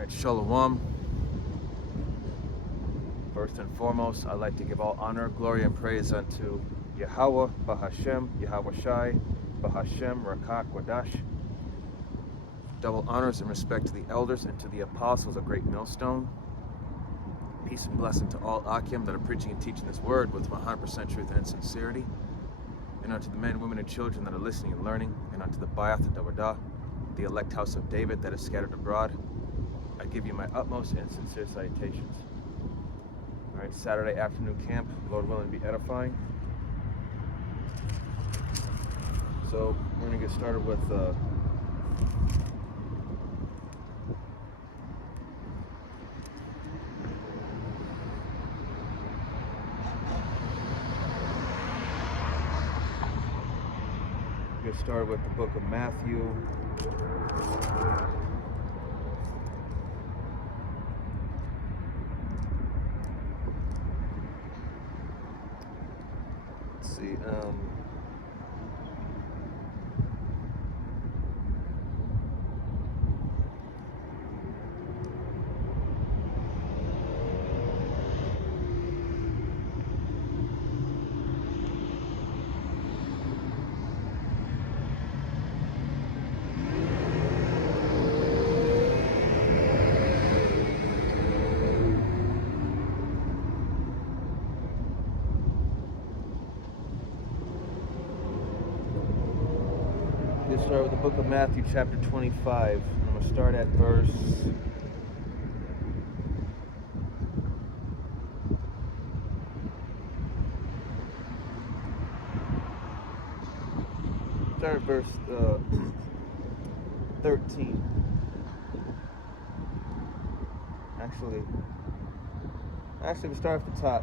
Alright, Shalom. First and foremost, I'd like to give all honor, glory, and praise unto Yahweh, Bahashem, Yahweh Shai, Bahashem, Rakak, Wadash. Double honors and respect to the elders and to the apostles of Great Millstone. Peace and blessing to all Akim that are preaching and teaching this word with 100% truth and sincerity. And unto the men, women, and children that are listening and learning, and unto the Bayath and Dawadah, the elect house of David that is scattered abroad, I give you my utmost and sincere salutations. All right, Saturday afternoon camp, Lord willing, be edifying. So we're gonna get started with the book of Matthew. Let's see. Let's start with the book of Matthew, chapter 25. I'm going to start at verse 13. Actually, we start at the top,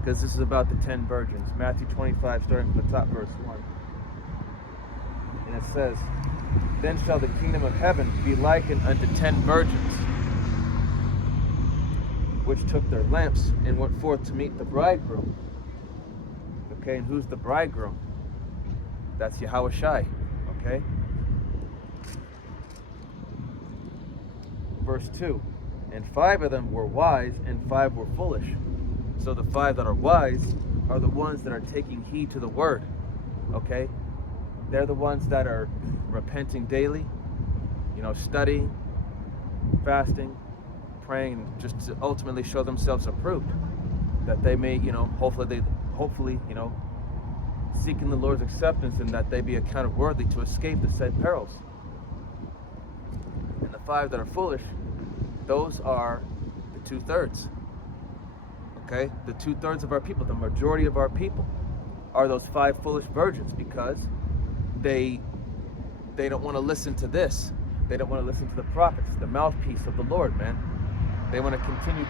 because this is about the 10 virgins. Matthew 25, starting from the top, verse 1. And it says, "Then shall the kingdom of heaven be likened unto 10 virgins, which took their lamps and went forth to meet the bridegroom." Okay, and who's the bridegroom? That's Yahweh Shai. Okay. Verse 2. "And 5 of them were wise, and 5 were foolish." So the 5 that are wise are the ones that are taking heed to the word. Okay? They're the ones that are repenting daily, studying, fasting, praying, just to ultimately show themselves approved, that they may, hopefully, seeking the Lord's acceptance, and that they be accounted worthy to escape the said perils. And the 5 that are foolish, those are the 2/3. Okay, the 2/3 of our people, the majority of our people, are those 5 foolish virgins, because they don't want to listen to this. They don't want to listen to the prophets, the mouthpiece of the Lord, man. They want to continue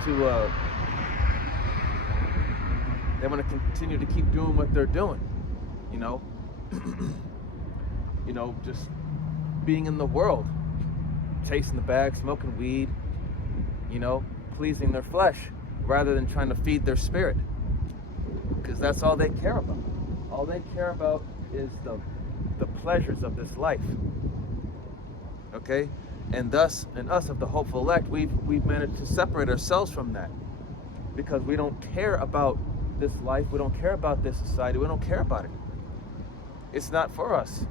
to keep doing what they're doing, just being in the world, chasing the bag, smoking weed, pleasing their flesh, rather than trying to feed their spirit, because that's all they care about. All they care about is the pleasures of this life. Okay, and us of the hopeful elect, we've managed to separate ourselves from that, because we don't care about this life, we don't care about this society, we don't care about it. It's not for us.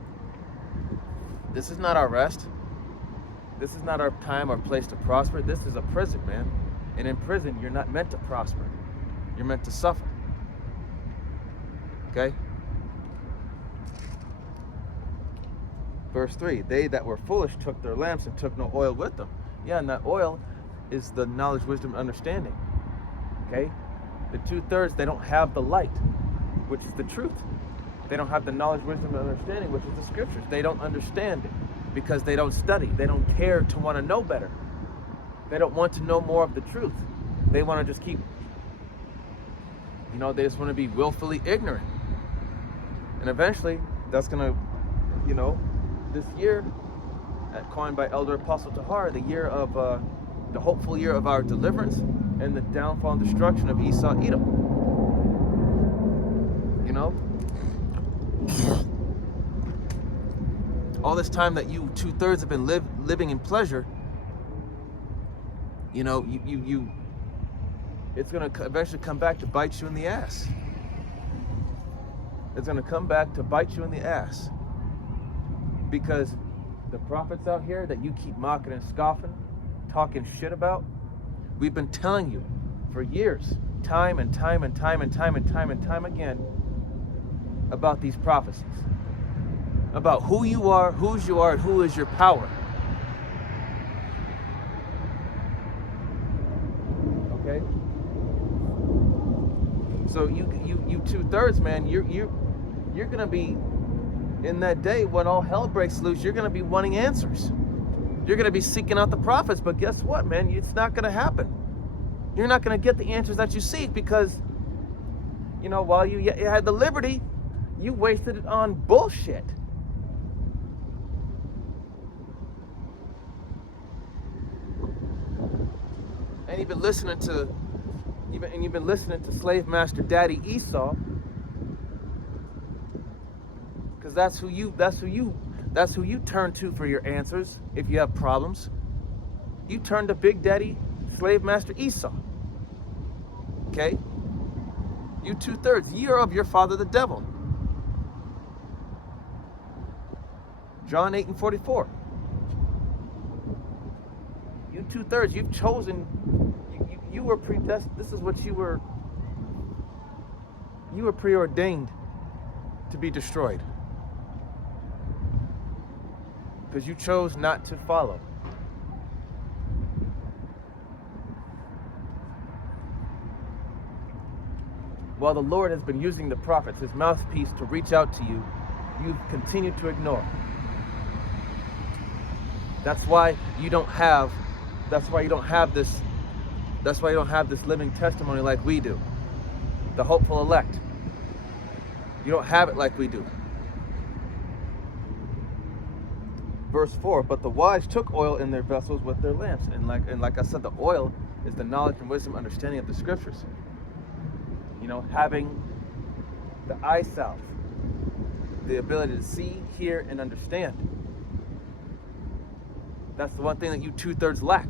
This is not our rest. This is not our time or place to prosper. This is a prison, man. And in prison, you're not meant to prosper. You're meant to suffer. Okay? Verse 3, "They that were foolish took their lamps and took no oil with them." Yeah, and that oil is the knowledge, wisdom, and understanding. Okay? The 2/3, they don't have the light, which is the truth. They don't have the knowledge, wisdom, and understanding, which is the scriptures. They don't understand it because they don't study. They don't care to want to know better. They don't want to know more of the truth. They want to just keep, they just want to be willfully ignorant. And eventually, that's going to, this year, coined by Elder Apostle Tahar, the year of, the hopeful year of our deliverance and the downfall and destruction of Esau, Edom. All this time that you 2/3 have been living in pleasure, you know, it's going to eventually come back to bite you in the ass. It's going to come back to bite you in the ass. Because the prophets out here that you keep mocking and scoffing, talking shit about, we've been telling you for years, time and time again, about these prophecies. About who you are, whose you are, and who is your power. Okay? So you 2/3, man, you're gonna be in that day when all hell breaks loose. You're gonna be wanting answers. You're gonna be seeking out the prophets, but guess what, man? It's not gonna happen. You're not gonna get the answers that you seek because, you know, while you had the liberty, you wasted it on bullshit. And you've been listening to slave master daddy Esau, because that's who you turn to for your answers if you have problems. You turn to big daddy slave master Esau. Okay? You 2/3, ye are of your father the devil. John 8:44. You 2/3, you've chosen, you were predestined. This is what you were preordained to be destroyed. Because you chose not to follow. While the Lord has been using the prophets, his mouthpiece, to reach out to you, you've continued to ignore. That's why you don't have this living testimony like we do. The hopeful elect. You don't have it like we do. Verse 4, but the wise took oil in their vessels with their lamps. And like I said, the oil is the knowledge and wisdom, understanding of the scriptures. You know, having the eye salve, the ability to see, hear, and understand. That's the one thing that you 2/3 lack.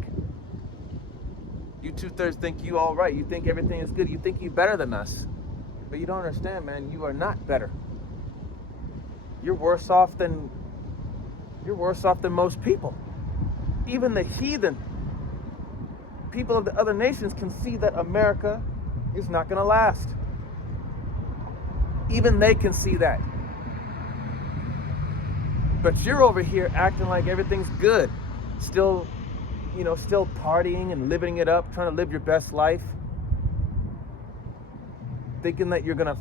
You 2/3 think you all right. You think everything is good. You think you're better than us. But you don't understand, man. You are not better. You're worse off than most people. Even the heathen people of the other nations can see that America is not going to last. Even they can see that. But you're over here acting like everything's good. Still partying and living it up, trying to live your best life. Thinking that you're gonna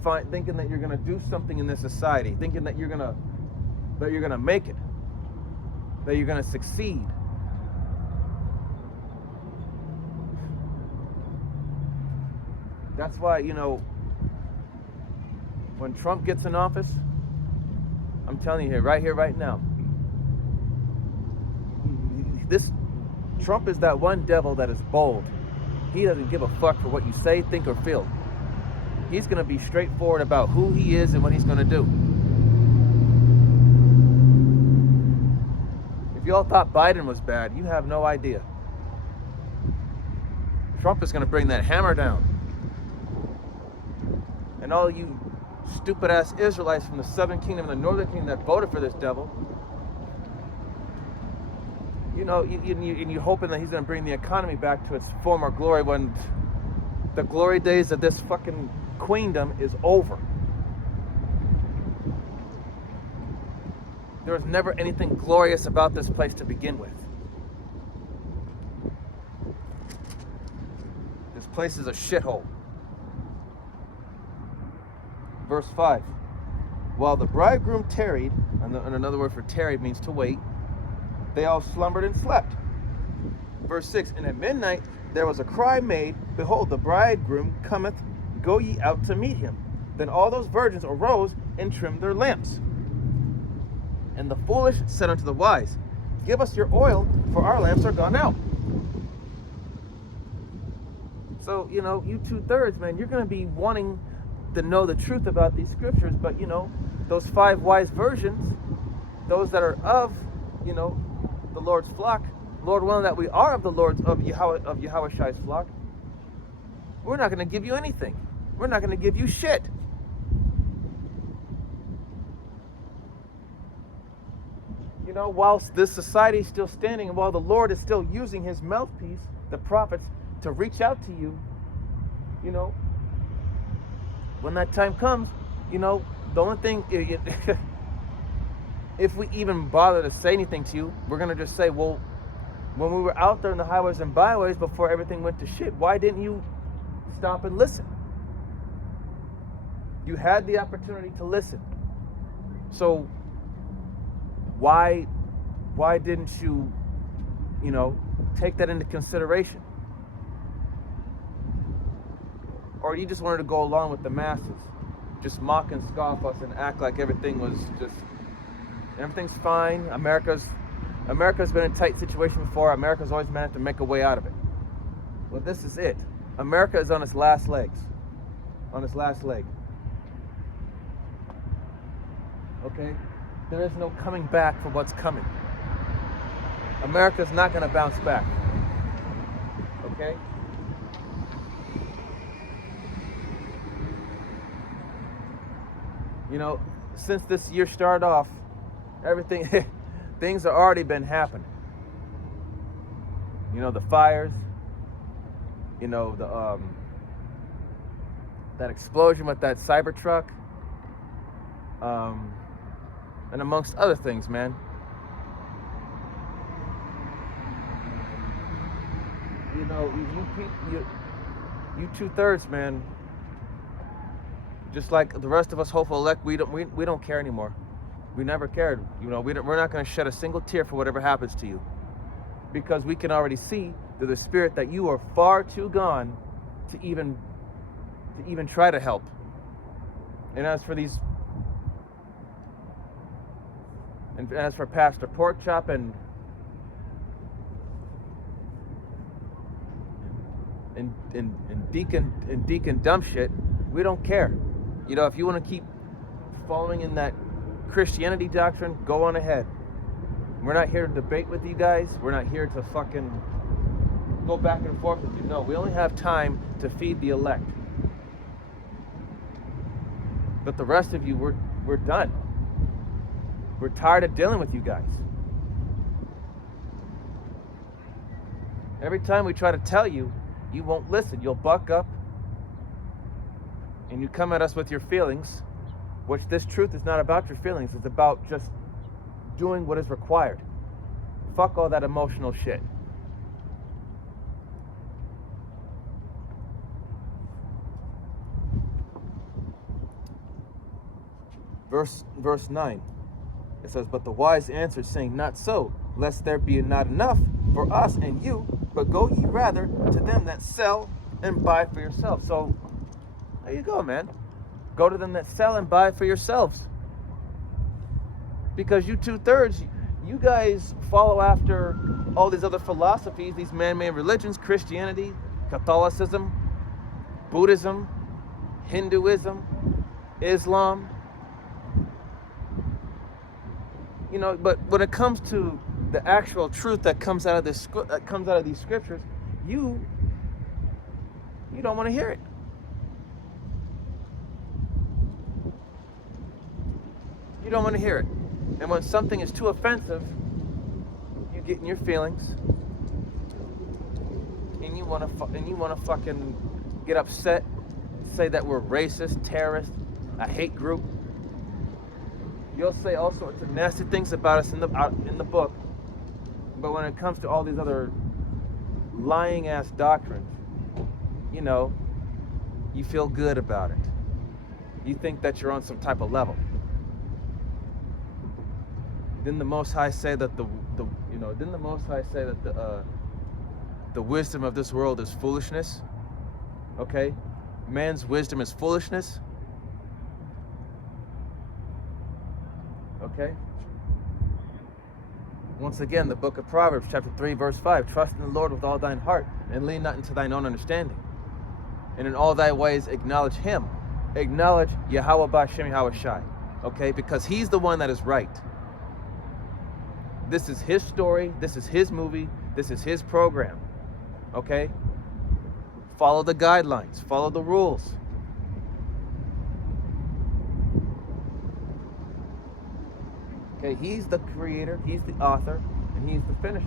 do something in this society, thinking that you're gonna make it, that you're gonna succeed. That's why, when Trump gets in office, I'm telling you right here, right now, this Trump is that one devil that is bold. He doesn't give a fuck for what you say, think, or feel. He's going to be straightforward about who he is and what he's going to do. If you all thought Biden was bad, you have no idea. Trump is going to bring that hammer down. And all you stupid-ass Israelites from the southern kingdom and the northern kingdom that voted for this devil, you're hoping that he's going to bring the economy back to its former glory when the glory days of this fucking queendom is over. There was never anything glorious about this place to begin with. This place is a shithole. Verse 5. While the bridegroom tarried, and another word for tarried means to wait, they all slumbered and slept. Verse 6. And at midnight there was a cry made, behold, the bridegroom cometh, go ye out to meet him. Then all those virgins arose and trimmed their lamps. And the foolish said unto the wise, give us your oil, for our lamps are gone out. So, you 2/3, man, you're going to be wanting to know the truth about these scriptures, but, those 5 wise virgins, those that are of, the Lord's flock, Lord willing that we are of the Lord's, of Yahweh Shai's flock, we're not going to give you anything. We're not going to give you shit. You know, whilst this society is still standing and while the Lord is still using his mouthpiece, the prophets, to reach out to you, you know, when that time comes, you know, the only thing, if we even bother to say anything to you, we're going to just say, well, when we were out there in the highways and byways before everything went to shit, why didn't you stop and listen? You had the opportunity to listen. So why didn't you, you know, take that into consideration? Or you just wanted to go along with the masses, just mock and scoff us and act like everything's fine. America's been in a tight situation before. America's always managed to make a way out of it. Well, this is it. America is on its last legs. On its last leg. Okay? There is no coming back for what's coming. America's not going to bounce back. Okay? You know, since this year started off, everything, things have already been happening. You know, the fires, you know, that explosion with that Cybertruck, and amongst other things, man. You know, you 2/3, man. Just like the rest of us hopeful elect, we don't care anymore. We never cared. You know, we're not going to shed a single tear for whatever happens to you, because we can already see through the Spirit that you are far too gone to even try to help. And as for Pastor Porkchop and Deacon Dumb Shit, we don't care. You know, if you want to keep following in that Christianity doctrine, go on ahead. We're not here to debate with you guys. We're not here to fucking go back and forth with you. No, we only have time to feed the elect. But the rest of you, we're done. We're tired of dealing with you guys. Every time we try to tell you, you won't listen. You'll buck up and you come at us with your feelings, which this truth is not about your feelings. It's about just doing what is required. Fuck all that emotional shit. Verse 9. It says, but the wise answered, saying, not so, lest there be not enough for us and you, but go ye rather to them that sell and buy for yourselves. So, there you go, man. Go to them that sell and buy for yourselves. Because you 2/3, you guys follow after all these other philosophies, these man-made religions, Christianity, Catholicism, Buddhism, Hinduism, Islam. You know, but when it comes to the actual truth that comes out of these scriptures, you don't want to hear it. You don't want to hear it. And when something is too offensive, you get in your feelings, and you want to fucking get upset, say that we're racist, terrorist, a hate group. You'll say all sorts of nasty things about us in the book, but when it comes to all these other lying ass doctrines, you know, you feel good about it. You think that you're on some type of level. Didn't the Most High say that the wisdom of this world is foolishness? Okay? Man's wisdom is foolishness. Okay? Once again, the book of Proverbs, chapter 3, verse 5. Trust in the Lord with all thine heart, and lean not into thine own understanding. And in all thy ways acknowledge him. Acknowledge Yahweh B'Shem Yahweh Shai. Okay? Because he's the one that is right. This is his story. This is his movie. This is his program. Okay? Follow the guidelines. Follow the rules. Okay, he's the creator, he's the author, and he's the finisher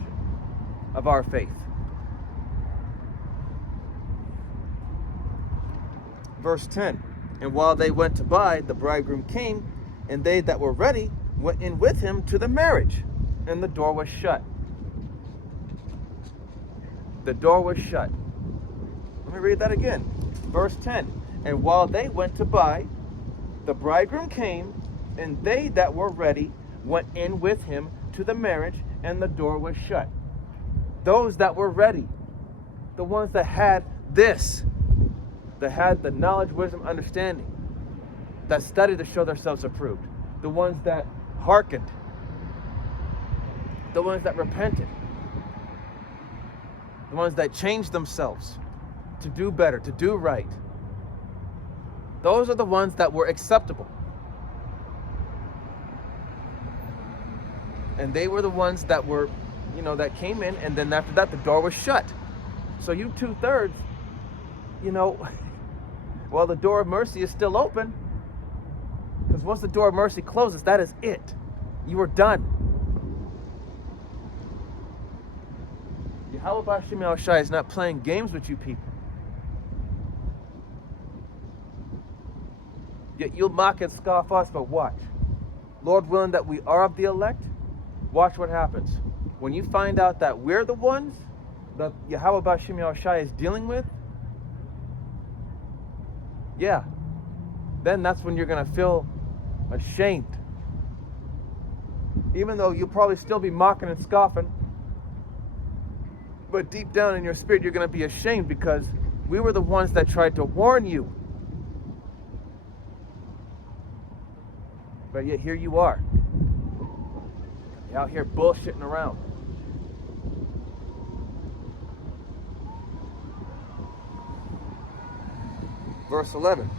of our faith. Verse 10, and while they went to buy, the bridegroom came, and they that were ready went in with him to the marriage, and the door was shut. The door was shut. Let me read that again. Verse 10, and while they went to buy, the bridegroom came, and they that were ready went in with him to the marriage, and the door was shut. Those that were ready, the ones that had this, that had the knowledge, wisdom, understanding, that studied to show themselves approved, the ones that hearkened, the ones that repented, the ones that changed themselves to do better, to do right. Those are the ones that were acceptable. And they were the ones that were, that came in, and then after that, the door was shut. So you 2/3, well, the door of mercy is still open. Because once the door of mercy closes, that is it. You are done. Yahweh B'Hashem Yahushai is not playing games with you people. Yet you'll mock and scoff us, but watch. Lord willing that we are of the elect, watch what happens. When you find out that we're the ones that Yahweh B'Hashem Yahushai is dealing with, yeah, then that's when you're going to feel ashamed. Even though you'll probably still be mocking and scoffing, but deep down in your spirit, you're going to be ashamed because we were the ones that tried to warn you. But yet here you are. You're out here bullshitting around. Verse 11.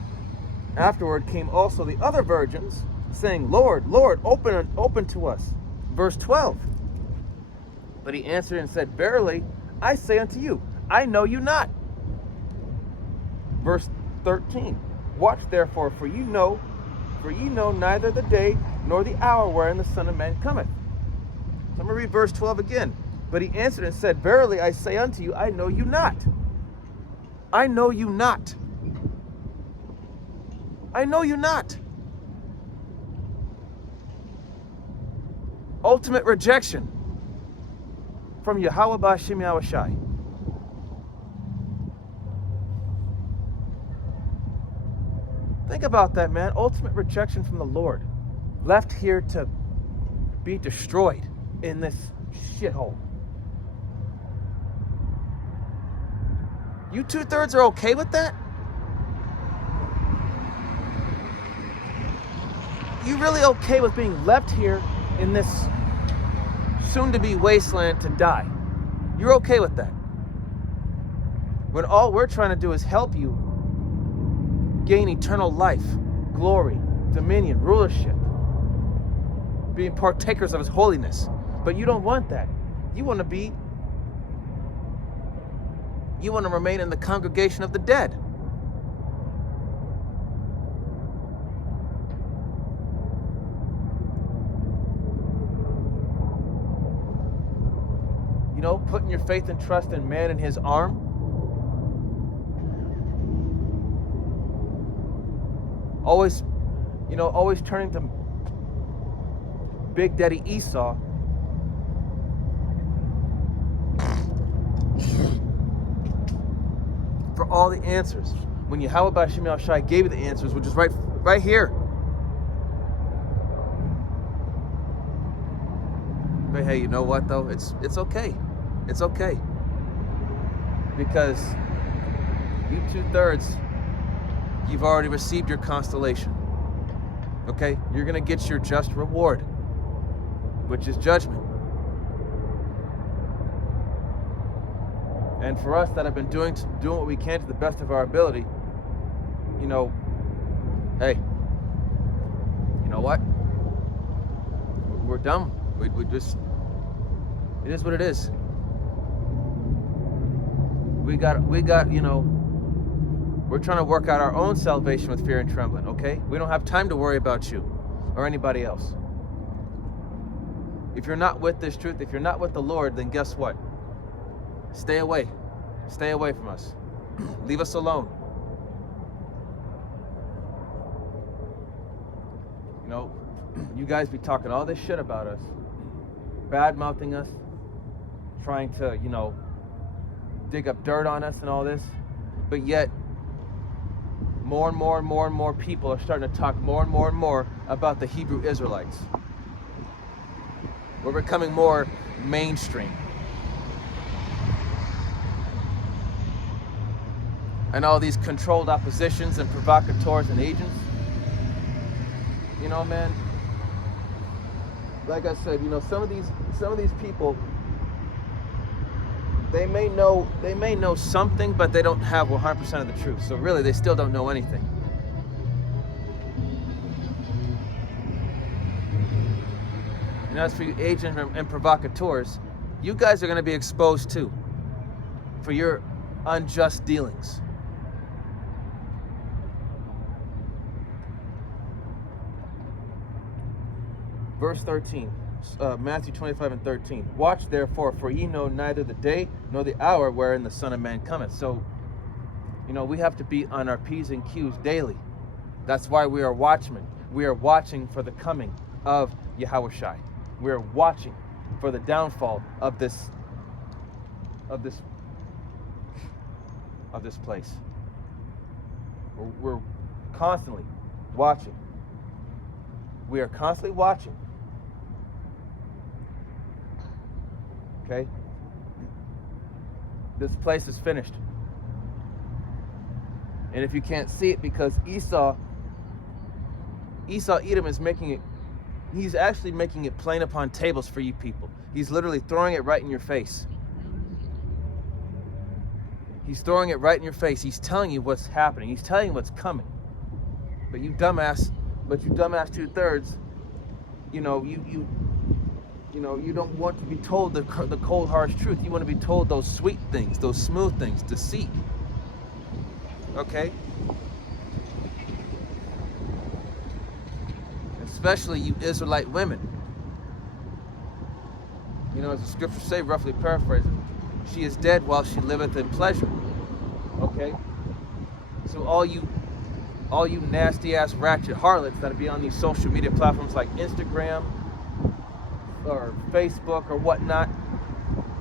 Afterward came also the other virgins, saying, Lord, Lord, open to us. Verse 12. But he answered and said, Verily, I say unto you, I know you not. Verse 13. Watch therefore, for ye know neither the day nor the hour wherein the Son of Man cometh. So I'm going to read verse 12 again. But he answered and said, Verily I say unto you, I know you not. I know you not. I know you not. Ultimate rejection from Yahweh B'Hashem Yahushai. Think about that, man. Ultimate rejection from the Lord. Left here to be destroyed in this shithole. You 2/3 are okay with that? You really okay with being left here in this soon-to-be wasteland to die? You're okay with that? When all we're trying to do is help you gain eternal life, glory, dominion, rulership, being partakers of His holiness. But you don't want that. You want to remain in the congregation of the dead. Putting your faith and trust in man and his arm. Always turning to Big Daddy Esau. For all the answers. When Yahweh B'Hashem Yahushai gave you the answers, which is right here. But hey, you know what though? It's okay. It's okay. Because you 2/3, you've already received your constellation. Okay? You're going to get your just reward, which is judgment. And for us that have been doing what we can to the best of our ability, hey, you know what? We're done. We just It is what it is. We got, you know, we're trying to work out our own salvation with fear and trembling, okay? We don't have time to worry about you or anybody else. If you're not with this truth, if you're not with the Lord, then guess what? Stay away. Stay away from us. Leave us alone. You know, you guys be talking all this shit about us, bad-mouthing us, trying to, you know, dig up dirt on us and all this, but yet more and more people are starting to talk more and more about the Hebrew Israelites. We're becoming more mainstream. And all these controlled oppositions and provocateurs and agents. You know, man, like I said, you know, some of these people, they may know something, but they don't have 100% of the truth. So really, they still don't know anything. And as for you agents and provocateurs, you guys are going to be exposed too for your unjust dealings. Verse 13, Matthew 25:13. Watch therefore, for ye know neither the day nor the hour wherein the Son of Man cometh. So, you know, we have to be on our P's and Q's daily. That's why we are watchmen. We are watching for the coming of Yahushua. We are watching for the downfall of this place. We're constantly watching. We are constantly watching. Okay? This place is finished. And if you can't see it, because Esau Edom is making it, he's actually making it plain upon tables for you people. He's literally throwing it right in your face. He's throwing it right in your face. He's telling you what's happening. He's telling you what's coming. But you dumbass 2/3, you know, you don't want to be told the cold, harsh truth. You want to be told those sweet things, those smooth things, deceit. Okay? Especially you Israelite women. You know, as the scriptures say, roughly paraphrasing, she is dead while she liveth in pleasure. Okay? So all you nasty ass ratchet harlots that'll be on these social media platforms like Instagram or Facebook or whatnot,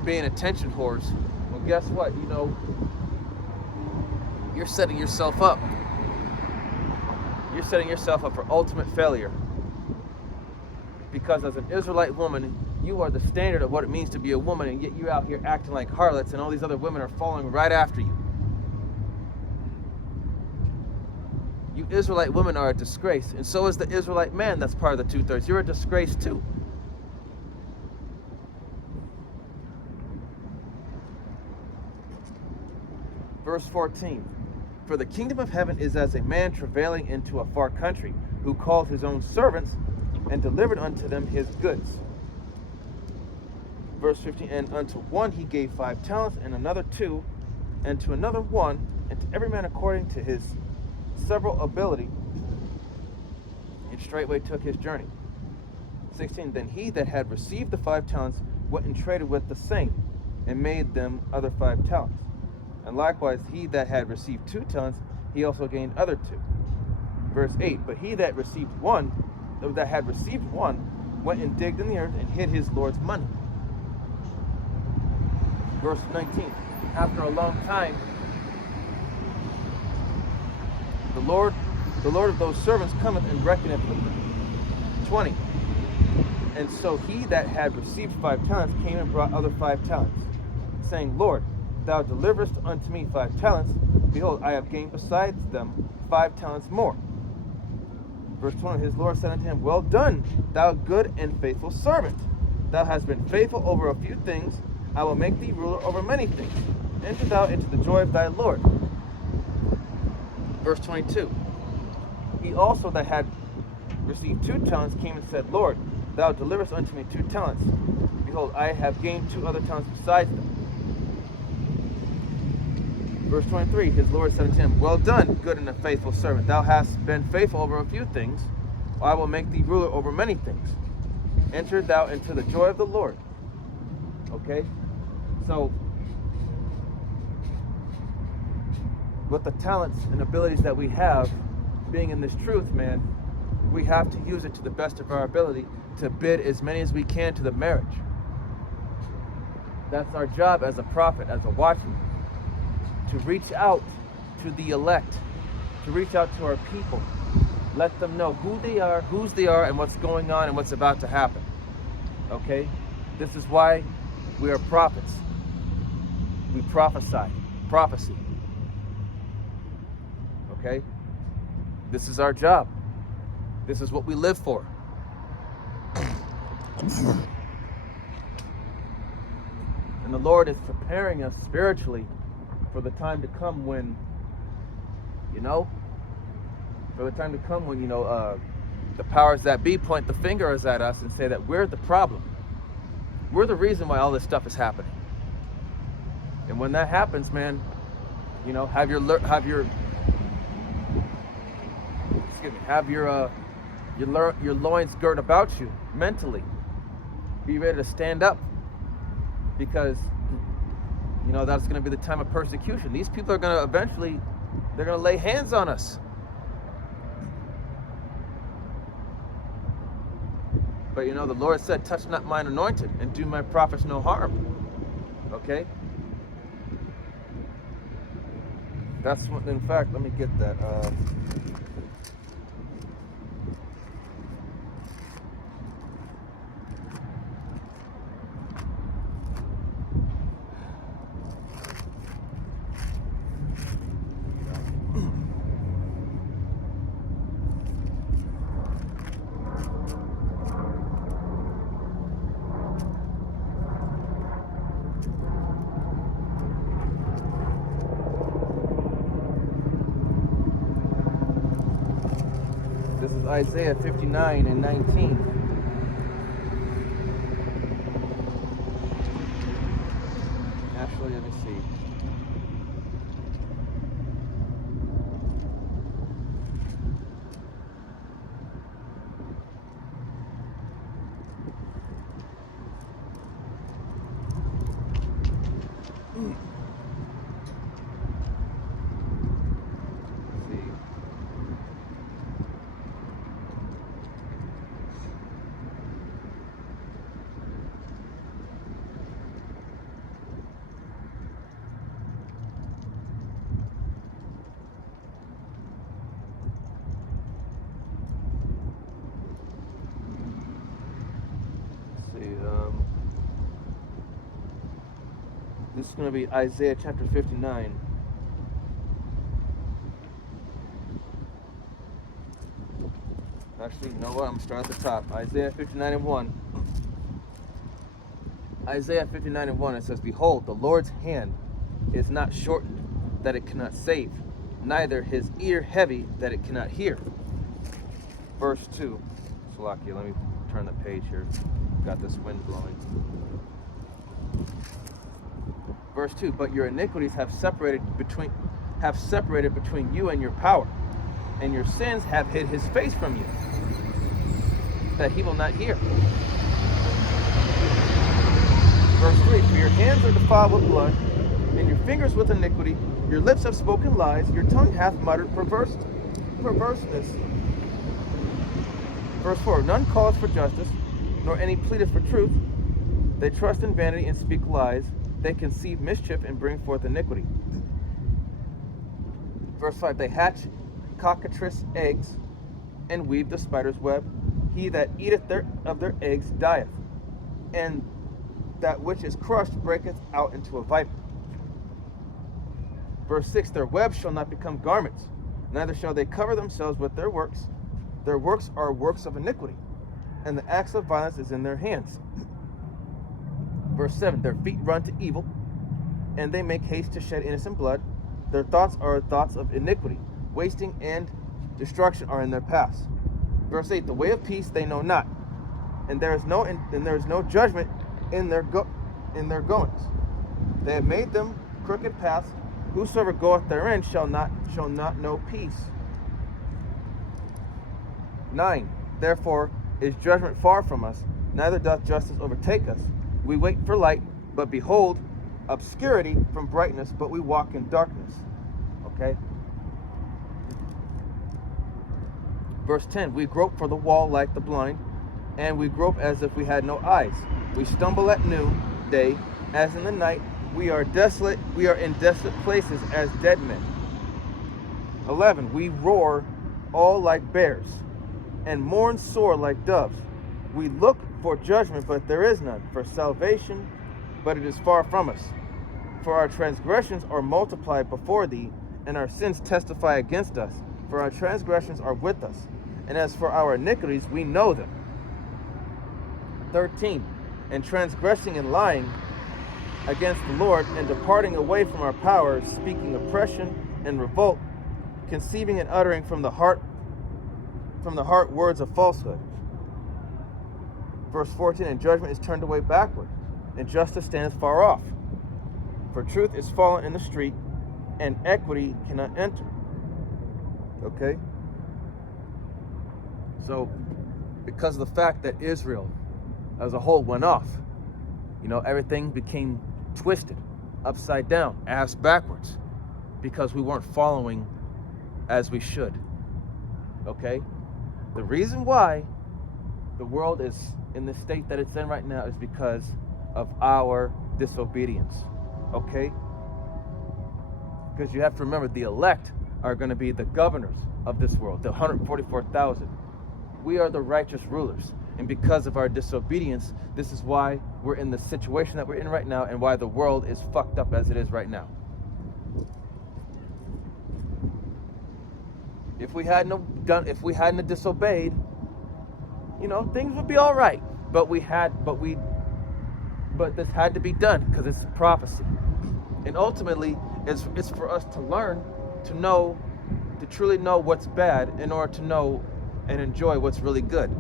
being attention whores, well, guess what? You know, you're setting yourself up. You're setting yourself up for ultimate failure. Because as an Israelite woman, you are the standard of what it means to be a woman, and yet you're out here acting like harlots, and all these other women are following right after you. You Israelite women are a disgrace, and so is the Israelite man that's part of the 2/3. You're a disgrace too. Verse 14, for the kingdom of heaven is as a man travailing into a far country, who called his own servants and delivered unto them his goods. Verse 15, and unto one he gave 5 talents, and another 2, and to another 1, and to every man according to his several ability, and straightway took his journey. 16, then he that had received the 5 talents went and traded with the same, and made them other 5 talents. And likewise he that had received 2 talents, he also gained other 2. Verse 8, but he that had received one, went and digged in the earth and hid his Lord's money. Verse 19, after a long time, the Lord of those servants cometh and reckoneth with them. 20, and so he that had received 5 talents came and brought other 5 talents, saying, Lord, thou deliverest unto me 5 talents. Behold, I have gained besides them 5 talents more. Verse 20, his Lord said unto him, well done, thou good and faithful servant. Thou hast been faithful over a few things. I will make thee ruler over many things. Enter thou into the joy of thy Lord. Verse 22, he also that had received 2 talents came and said, Lord, thou deliverest unto me 2 talents. Behold, I have gained 2 other talents besides them. Verse 23, his Lord said unto him, Well done, good and a faithful servant. Thou hast been faithful over a few things. I will make thee ruler over many things. Enter thou into the joy of the Lord. Okay? So, with the talents and abilities that we have, being in this truth, man, we have to use it to the best of our ability to bid as many as we can to the marriage. That's our job as a prophet, as a watchman, to reach out to the elect, to reach out to our people, let them know who they are, whose they are, and what's going on and what's about to happen. Okay? This is why we are prophets. We prophesy. Prophecy. Okay? This is our job. This is what we live for. And the Lord is preparing us spiritually for the time to come when, the powers that be point the fingers at us and say that we're the problem. We're the reason why all this stuff is happening. And when that happens, man, have your loins girt about you mentally. Be ready to stand up, because that's going to be the time of persecution. These people are going to eventually, they're going to lay hands on us. But the Lord said, touch not mine anointed and do my prophets no harm. Okay? That's what, in fact, let me get that. This is Isaiah 59 and 19. Actually, let me see. This is going to be Isaiah chapter 59. Actually, you know what? I'm going to start at the top. Isaiah 59 and 1. Isaiah 59 and 1, it says, Behold, the Lord's hand is not shortened, that it cannot save, neither his ear heavy, that it cannot hear. Verse 2. Salakia, let me turn the page here. Got this wind blowing. Verse 2, but your iniquities have separated between you and your power, and your sins have hid his face from you, that he will not hear. Verse 3, for your hands are defiled with blood, and your fingers with iniquity, your lips have spoken lies, your tongue hath muttered perverseness. Verse 4, none calleth for justice, nor any pleadeth for truth. They trust in vanity and speak lies. They conceive mischief and bring forth iniquity. Verse 5, they hatch cockatrice eggs and weave the spider's web. He that eateth of their eggs dieth, and that which is crushed breaketh out into a viper. Verse 6, their webs shall not become garments, neither shall they cover themselves with their works. Their works are works of iniquity, and the axe of violence is in their hands. Verse 7, their feet run to evil, and they make haste to shed innocent blood. Their thoughts are thoughts of iniquity. Wasting and destruction are in their paths. Verse 8, the way of peace they know not. and there is no judgment in their goings. They have made them crooked paths. Whosoever goeth therein shall not know peace. 9. Therefore is judgment far from us, neither doth justice overtake us. We wait for light, but behold, obscurity from brightness, but we walk in darkness. Okay? Verse 10, we grope for the wall like the blind, and we grope as if we had no eyes. We stumble at noonday, as in the night. We are desolate. We are in desolate places as dead men. 11, we roar all like bears, and mourn sore like doves. We look for judgment, but there is none, for salvation, but it is far from us. For our transgressions are multiplied before thee, and our sins testify against us. For our transgressions are with us, and as for our iniquities, we know them. 13, and transgressing and lying against the Lord, and departing away from our power, speaking oppression and revolt, conceiving and uttering from the heart words of falsehood. Verse 14, and judgment is turned away backward, and justice standeth far off. For truth is fallen in the street, and equity cannot enter. Okay? So, because of the fact that Israel as a whole went off, everything became twisted, upside down, ass backwards, because we weren't following as we should. Okay? The reason why the world is in the state that it's in right now is because of our disobedience. Okay? Because you have to remember, the elect are going to be the governors of this world, the 144,000. We are the righteous rulers. And because of our disobedience, this is why we're in the situation that we're in right now, and why the world is fucked up as it is right now. If we hadn't disobeyed, things would be all right. But this had to be done because it's prophecy. And ultimately, it's for us to learn, to truly know what's bad, in order to know and enjoy what's really good.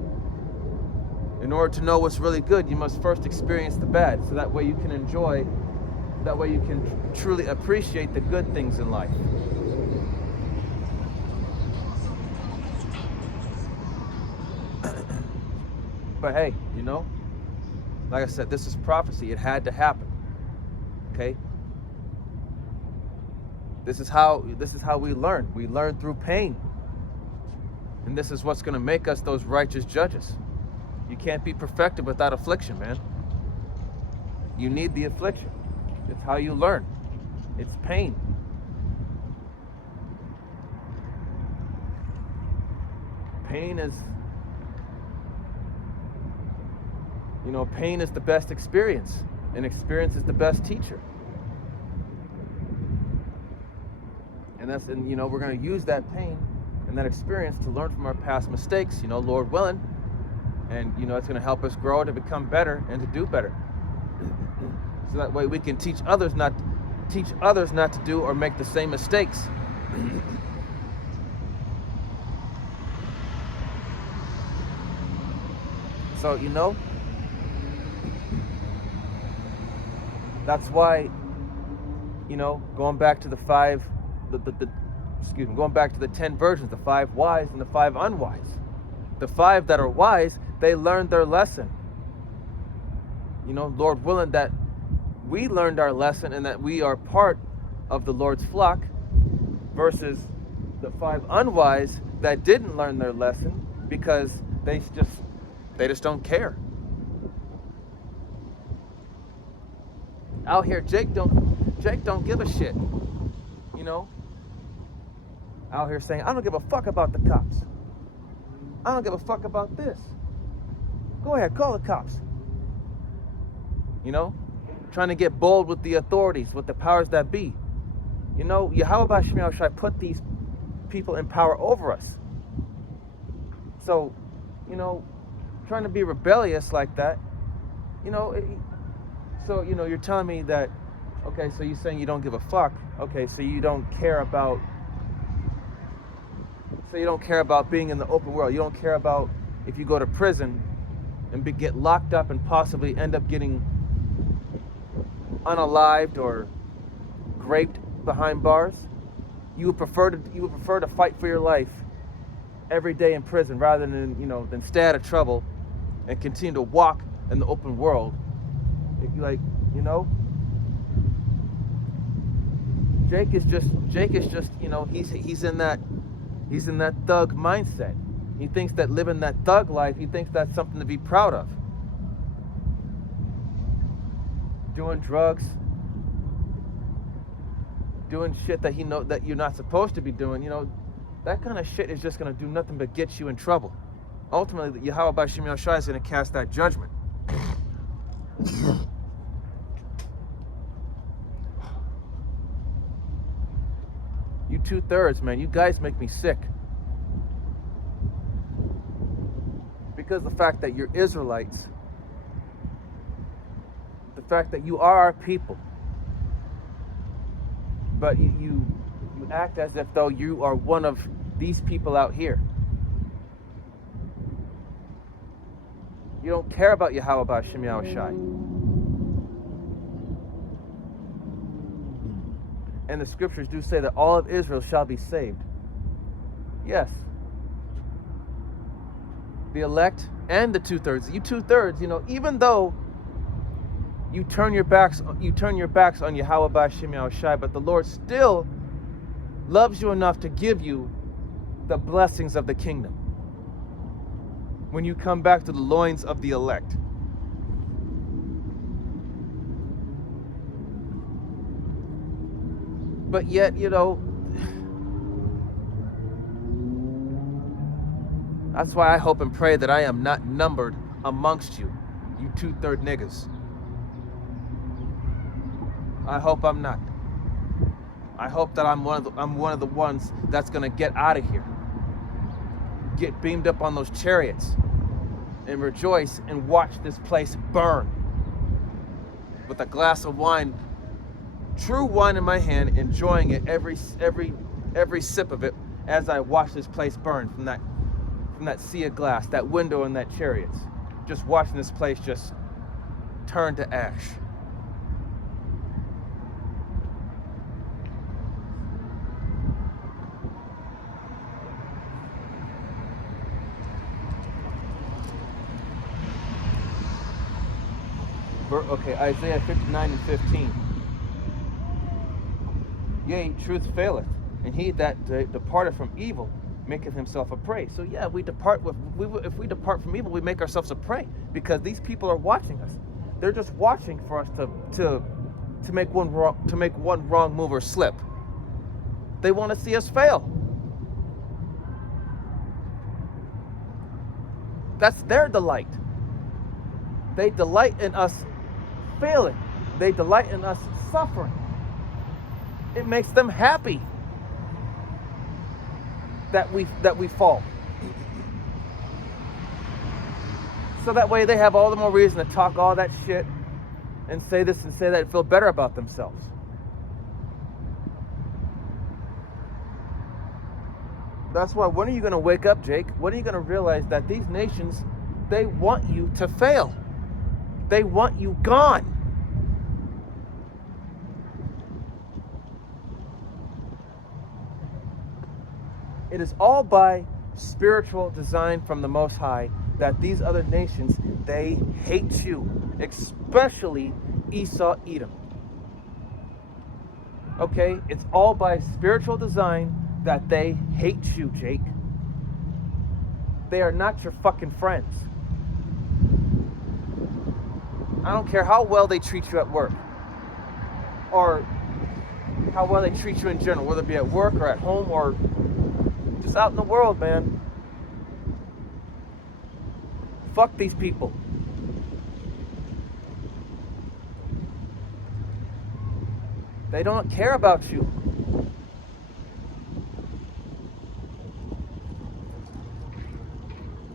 In order to know what's really good, you must first experience the bad, so that way you can truly appreciate the good things in life. But hey, like I said, this is prophecy. It had to happen. Okay? This is how we learn. We learn through pain. And this is what's going to make us those righteous judges. You can't be perfected without affliction, man. You need the affliction. It's how you learn. It's pain. Pain is the best experience, and experience is the best teacher. And we're going to use that pain and that experience to learn from our past mistakes, Lord willing. And it's going to help us grow to become better and to do better. So that way we can teach others not to do or make the same mistakes. So that's why going back to going back to the 10 virgins, the 5 wise and the 5 unwise. The 5 that are wise, they learned their lesson. Lord willing that we learned our lesson and that we are part of the Lord's flock, versus the 5 unwise that didn't learn their lesson because they just don't care. Out here, Jake don't give a shit. Out here saying, I don't give a fuck about the cops. I don't give a fuck about this. Go ahead, call the cops. Trying to get bold with the authorities, with the powers that be. Yahweh Shemiel Shai put these people in power over us. So, trying to be rebellious like that, so, you're telling me that, okay, so you're saying you don't give a fuck. Okay, so you don't care about being in the open world. You don't care about if you go to prison, and get locked up and possibly end up getting unalived or raped behind bars, you would prefer to fight for your life every day in prison rather than stay out of trouble and continue to walk in the open world. Jake is just he's in that thug mindset. He thinks that living that thug life, he thinks that's something to be proud of. Doing drugs, doing shit that that you're not supposed to be doing, that kind of shit is just going to do nothing but get you in trouble. Ultimately, Yahweh B'Shem Yahushua is going to cast that judgment. You 2/3, man, you guys make me sick. Because the fact that you're Israelites, the fact that you are our people, but you act as if though you are one of these people out here. You don't care about Yahweh B'Shem Yahushua. And the scriptures do say that all of Israel shall be saved. Yes. The elect and the 2/3. You 2/3, even though you turn your backs on Yahweh B'Shem Yahushua, but the Lord still loves you enough to give you the blessings of the kingdom when you come back to the loins of the elect. But yet, that's why I hope and pray that I am not numbered amongst you 2/3 niggas. I hope I'm not. I hope that I'm one of the ones that's gonna get out of here, get beamed up on those chariots, and rejoice and watch this place burn with a glass of wine, true wine in my hand, enjoying it every sip of it as I watch this place burn from that sea of glass, that window in that chariots, just watching this place just turn to ash. Okay, Isaiah 59 and 15. Yea, truth faileth, and he that departeth from evil maketh himself a prey. So yeah, if we depart from evil, we make ourselves a prey, because these people are watching us. They're just watching for us to make one wrong move or slip. They want to see us fail. That's their delight. They delight in us failing. They delight in us suffering. It makes them happy that we fall. So that way they have all the more reason to talk all that shit and say this and say that and feel better about themselves. That's why, when are you going to wake up, Jake? When are you going to realize that these nations, they want you to fail? They want you gone. It is all by spiritual design from the Most High that these other nations, they hate you, especially Esau, Edom. Okay? It's all by spiritual design that they hate you, Jake. They are not your fucking friends. I don't care how well they treat you at work, or how well they treat you in general, whether it be at work or at home or just out in the world, man. Fuck these people. They don't care about you.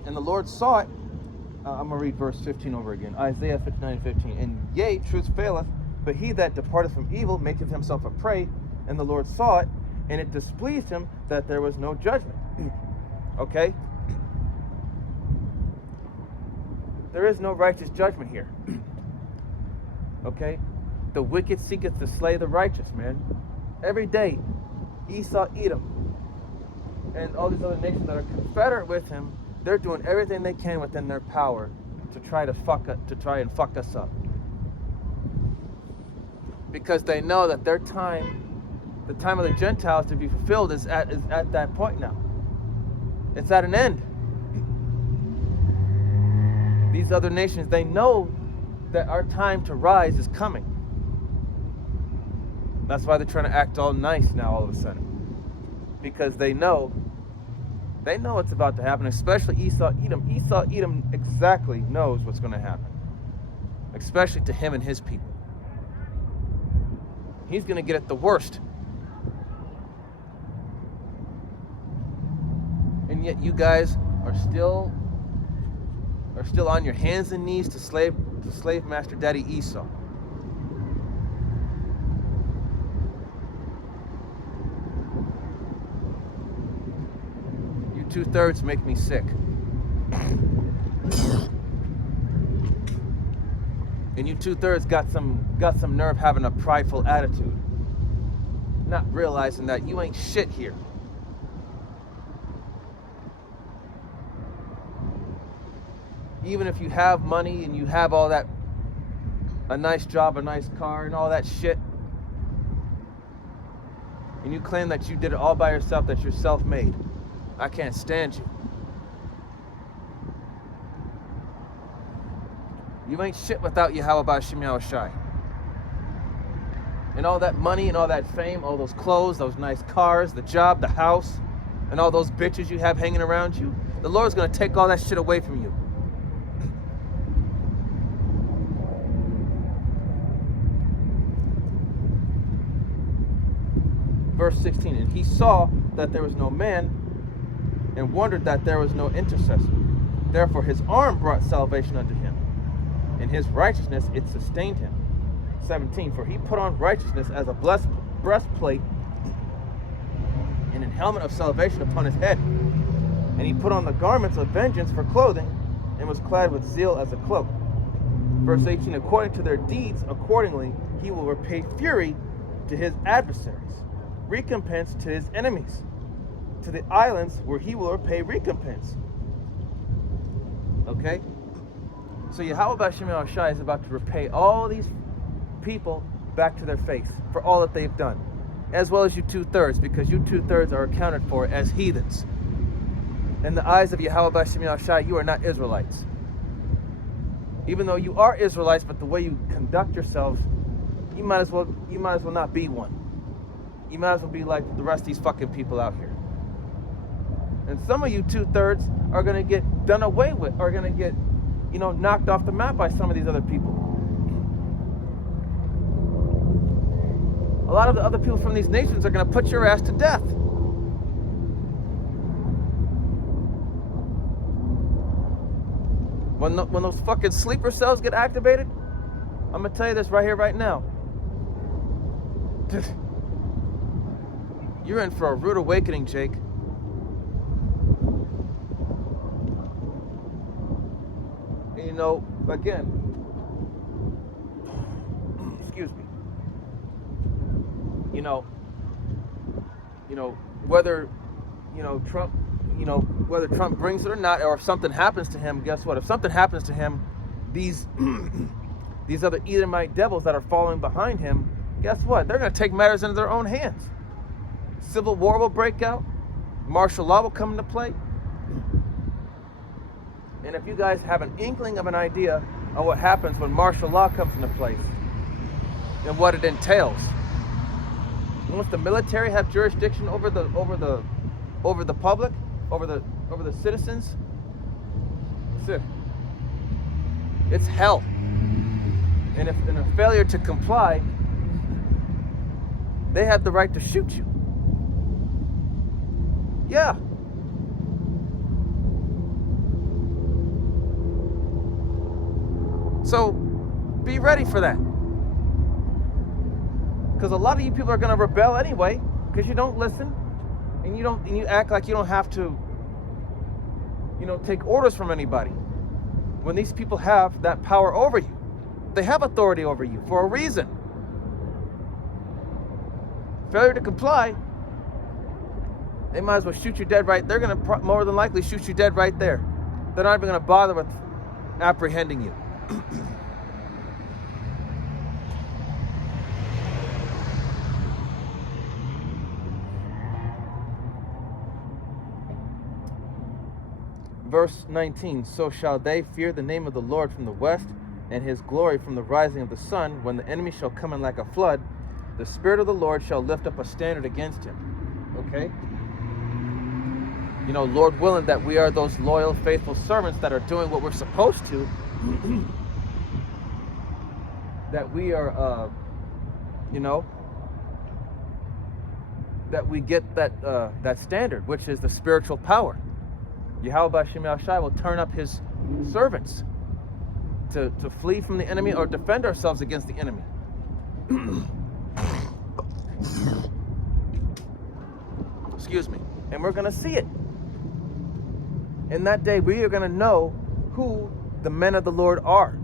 And the Lord saw it. I'm going to read verse 15 over again. Isaiah 59:15. And yea, truth faileth, but he that departeth from evil maketh himself a prey. And the Lord saw it, and it displeased him that there was no judgment. Okay? There is no righteous judgment here. Okay? The wicked seeketh to slay the righteous, man. Every day, Esau, Edom, and all these other nations that are confederate with him, they're doing everything they can within their power to try and fuck us up. Because they know that their time, the time of the Gentiles to be fulfilled is at that point now. It's at an end. These other nations, they know that our time to rise is coming. That's why they're trying to act all nice now all of a sudden. Because they know what's about to happen, especially Esau, Edom. Esau, Edom exactly knows what's going to happen. Especially to him and his people. He's going to get it the worst. And yet you guys are still on your hands and knees to slave master daddy Esau. You 2/3 make me sick. And you 2/3 got some nerve having a prideful attitude. Not realizing that you ain't shit here. Even if you have money and you have all that, a nice job, a nice car, and all that shit, and you claim that you did it all by yourself, that you're self-made, I can't stand you. You ain't shit without Yahweh B'Hashem Yahushai. And all that money and all that fame, all those clothes, those nice cars, the job, the house, and all those bitches you have hanging around you, the Lord's going to take all that shit away from you. Verse 16, and he saw that there was no man and wondered that there was no intercessor. Therefore his arm brought salvation unto him. In his righteousness it sustained him. 17, for he put on righteousness as a breastplate and an helmet of salvation upon his head. And he put on the garments of vengeance for clothing and was clad with zeal as a cloak. Verse 18, according to their deeds, accordingly he will repay fury to his adversaries, recompense to his enemies, to the islands where he will repay recompense. Okay? So Yahweh B'Hashem Yahushai is about to repay all these people back to their face for all that they've done, as well as you 2/3, because you 2/3 are accounted for as heathens. In the eyes of Yahweh B'Hashem Yahushai, you are not Israelites. Even though you are Israelites, but the way you conduct yourselves, you might as well not be one. You might as well be like the rest of these fucking people out here. And some of you 2/3 are going to get done away with, are going to get, knocked off the map by some of these other people. A lot of the other people from these nations are going to put your ass to death. When those fucking sleeper cells get activated, I'm going to tell you this right here, right now. You're in for a rude awakening, Jake. And again, excuse me. Whether Trump, whether Trump brings it or not, or if something happens to him, guess what? If something happens to him, these other Edomite devils that are following behind him, guess what? They're going to take matters into their own hands. Civil war will break out. Martial law will come into play. And if you guys have an inkling of an idea on what happens when martial law comes into place and what it entails, once the military have jurisdiction over the public, over the citizens, it's hell. And if in a failure to comply, they have the right to shoot you. Yeah. So be ready for that. Because a lot of you people are going to rebel anyway, because you don't listen, and you act like you don't have to, take orders from anybody. when these people have that power over you. They have authority over you for a reason. Failure to comply, they might as well shoot you dead right. They're going to more than likely shoot you dead right there. They're not even going to bother with apprehending you. Verse 19, so shall they fear the name of the Lord from the west, and his glory from the rising of the sun. When the enemy shall come in like a flood, the Spirit of the Lord shall lift up a standard against him. Okay? You know, Lord willing that we are those loyal, faithful servants that are doing what we're supposed to. That we are, that we get that standard, which is the spiritual power. Yahweh Shem Yahushai will turn up his servants to flee from the enemy or defend ourselves against the enemy. Excuse me. And we're going to see it. In that day, we are going to know who the men of the Lord are.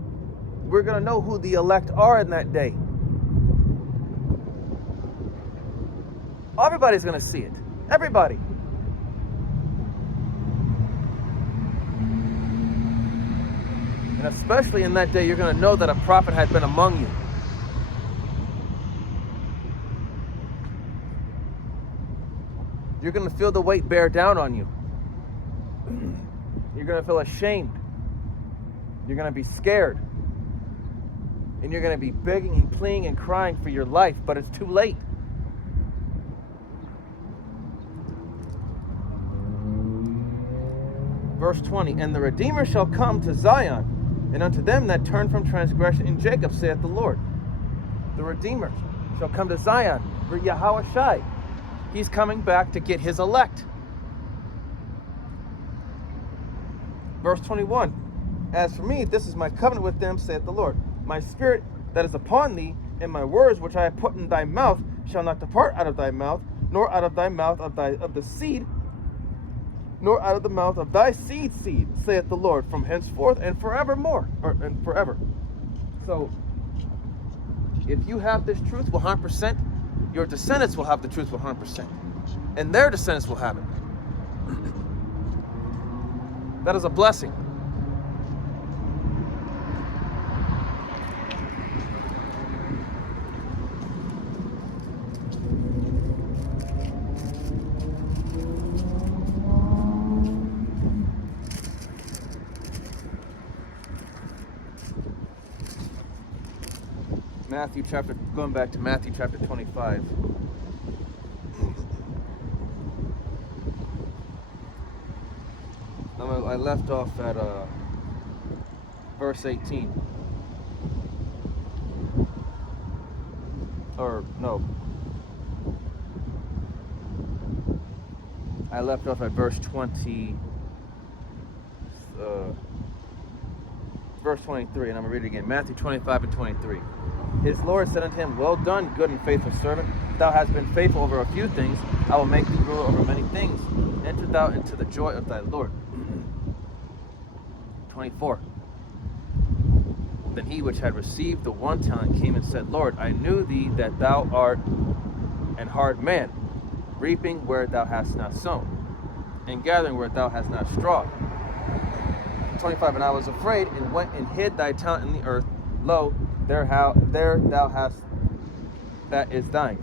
We're going to know who the elect are in that day. Everybody's going to see it. Everybody. And especially in that day, you're going to know that a prophet had been among you. You're going to feel the weight bear down on you. You're going to feel ashamed. You're going to be scared. And you're going to be begging and pleading and crying for your life, but it's too late. Verse 20, and the Redeemer shall come to Zion, and unto them that turn from transgression in Jacob, saith the Lord. The Redeemer shall come to Zion, for Yahweh Shai. He's coming back to get his elect. Verse 21, as for me, this is my covenant with them, saith the Lord. My spirit that is upon thee, and my words which I have put in thy mouth, shall not depart out of thy mouth, nor out of thy mouth of the seed, nor out of the mouth of thy seed, saith the Lord, from henceforth and forevermore, and forever. So, if you have this truth 100%, your descendants will have the truth 100%, and their descendants will have it. That is a blessing. Going back to Matthew chapter 25. I left off at verse 18. Or, no. I left off at verse 20. Verse 23, and I'm going to read it again. Matthew 25 and 23. His Lord said unto him, well done, good and faithful servant. Thou hast been faithful over a few things. I will make thee ruler over many things. Enter thou into the joy of thy Lord. 24. Then he which had received the 1 talent came and said, Lord, I knew thee that thou art an hard man, reaping where thou hast not sown, and gathering where thou hast not strawed. 25. And I was afraid, and went and hid thy talent in the earth. Lo, there thou hast that is thine.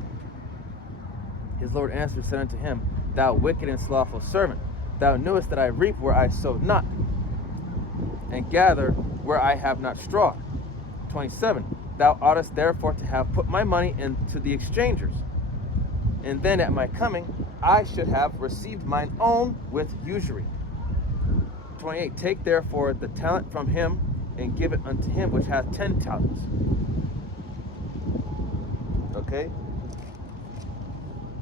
His Lord answered, said unto him, thou wicked and slothful servant, thou knewest that I reap where I sowed not, and gather where I have not strawed. 27. Thou oughtest therefore to have put my money into the exchangers, and then at my coming I should have received mine own with usury. 28. Take therefore the talent from him, and give it unto him which hath 10 talents. Okay?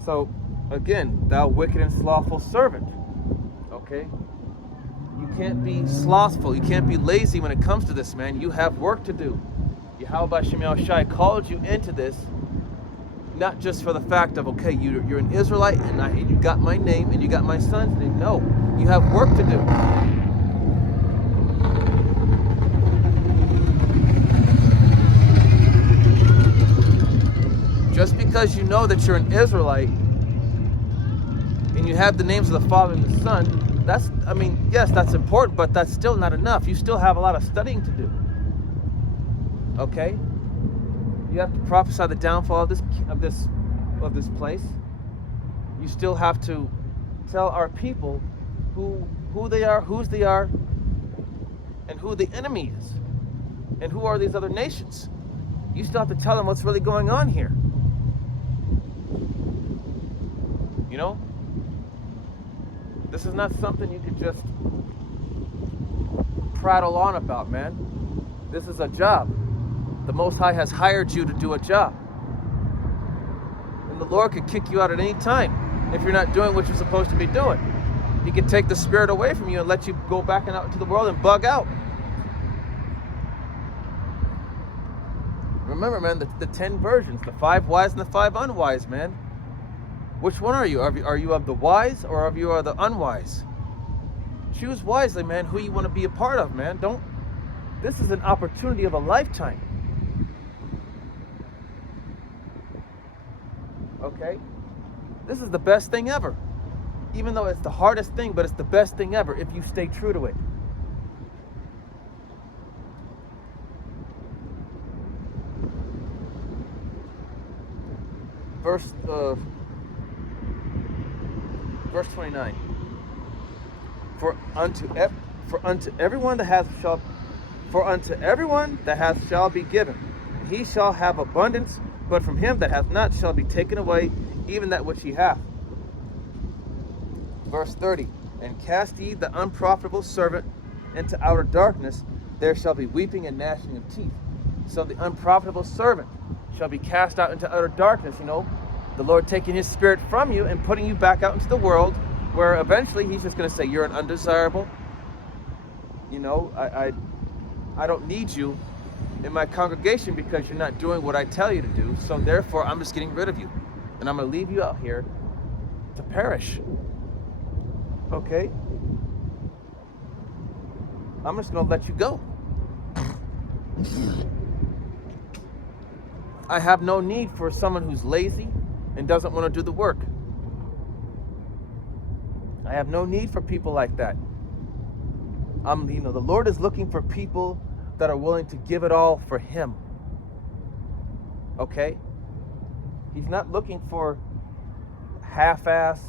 So, again, thou wicked and slothful servant. Okay? You can't be slothful. You can't be lazy when it comes to this, man. You have work to do. Yahweh Shem Yahushai called you into this, not just for the fact of, okay, you're an Israelite, and you got my name, and you got my son's name. No, you have work to do. Just because you know that you're an Israelite and you have the names of the Father and the Son, that's, I mean, yes, that's important, but that's still not enough. You still have a lot of studying to do. Okay? You have to prophesy the downfall of this place. You still have to tell our people who they are, whose they are, and who the enemy is, and who are these other nations. You still have to tell them what's really going on here. You know? This is not something you could just prattle on about, man. This is a job. The Most High has hired you to do a job. And the Lord could kick you out at any time if you're not doing what you're supposed to be doing. He could take the spirit away from you and let you go back out into the world and bug out. Remember, man, the 10 virgins, the 5 wise and the 5 unwise, man. Which one are you? Are you of the wise or are you of the unwise? Choose wisely, man, who you want to be a part of, man. This is an opportunity of a lifetime. Okay? This is the best thing ever. Even though it's the hardest thing, but it's the best thing ever if you stay true to it. Verse 29. For unto everyone that hath shall be given, and he shall have abundance, but from him that hath not shall be taken away even that which he hath. Verse 30. And cast ye the unprofitable servant into outer darkness, there shall be weeping and gnashing of teeth. So the unprofitable servant shall be cast out into utter darkness, you know, the Lord taking his spirit from you and putting you back out into the world, where eventually he's just going to say, you're an undesirable. You know, I don't need you in my congregation because you're not doing what I tell you to do. So therefore, I'm just getting rid of you. And I'm going to leave you out here to perish. Okay? I'm just going to let you go. I have no need for someone who's lazy and doesn't want to do the work. I have no need for people like that. The Lord is looking for people that are willing to give it all for Him. Okay? He's not looking for half-ass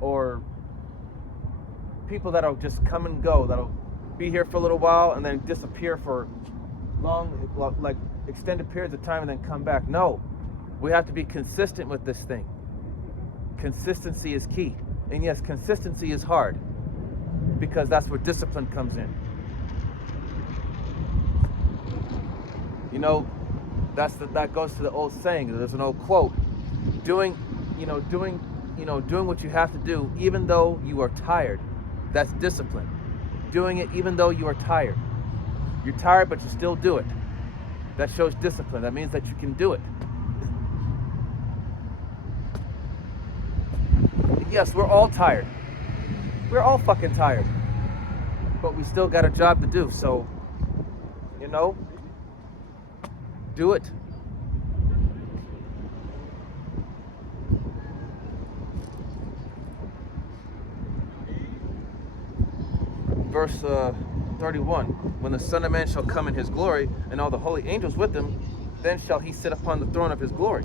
or people that'll just come and go, that'll be here for a little while and then disappear for long, like extended periods of time and then come back. No, we have to be consistent with this thing. Consistency is key. And yes, consistency is hard because that's where discipline comes in. You know, that goes to the old saying. There's an old quote: doing what you have to do, even though you are tired. That's discipline. Doing it even though you are tired. You're tired, but you still do it. That shows discipline. That means that you can do it. Yes, we're all tired. We're all fucking tired. But we still got a job to do, so, do it. Verse 31, when the Son of Man shall come in his glory, and all the holy angels with him, then shall he sit upon the throne of his glory.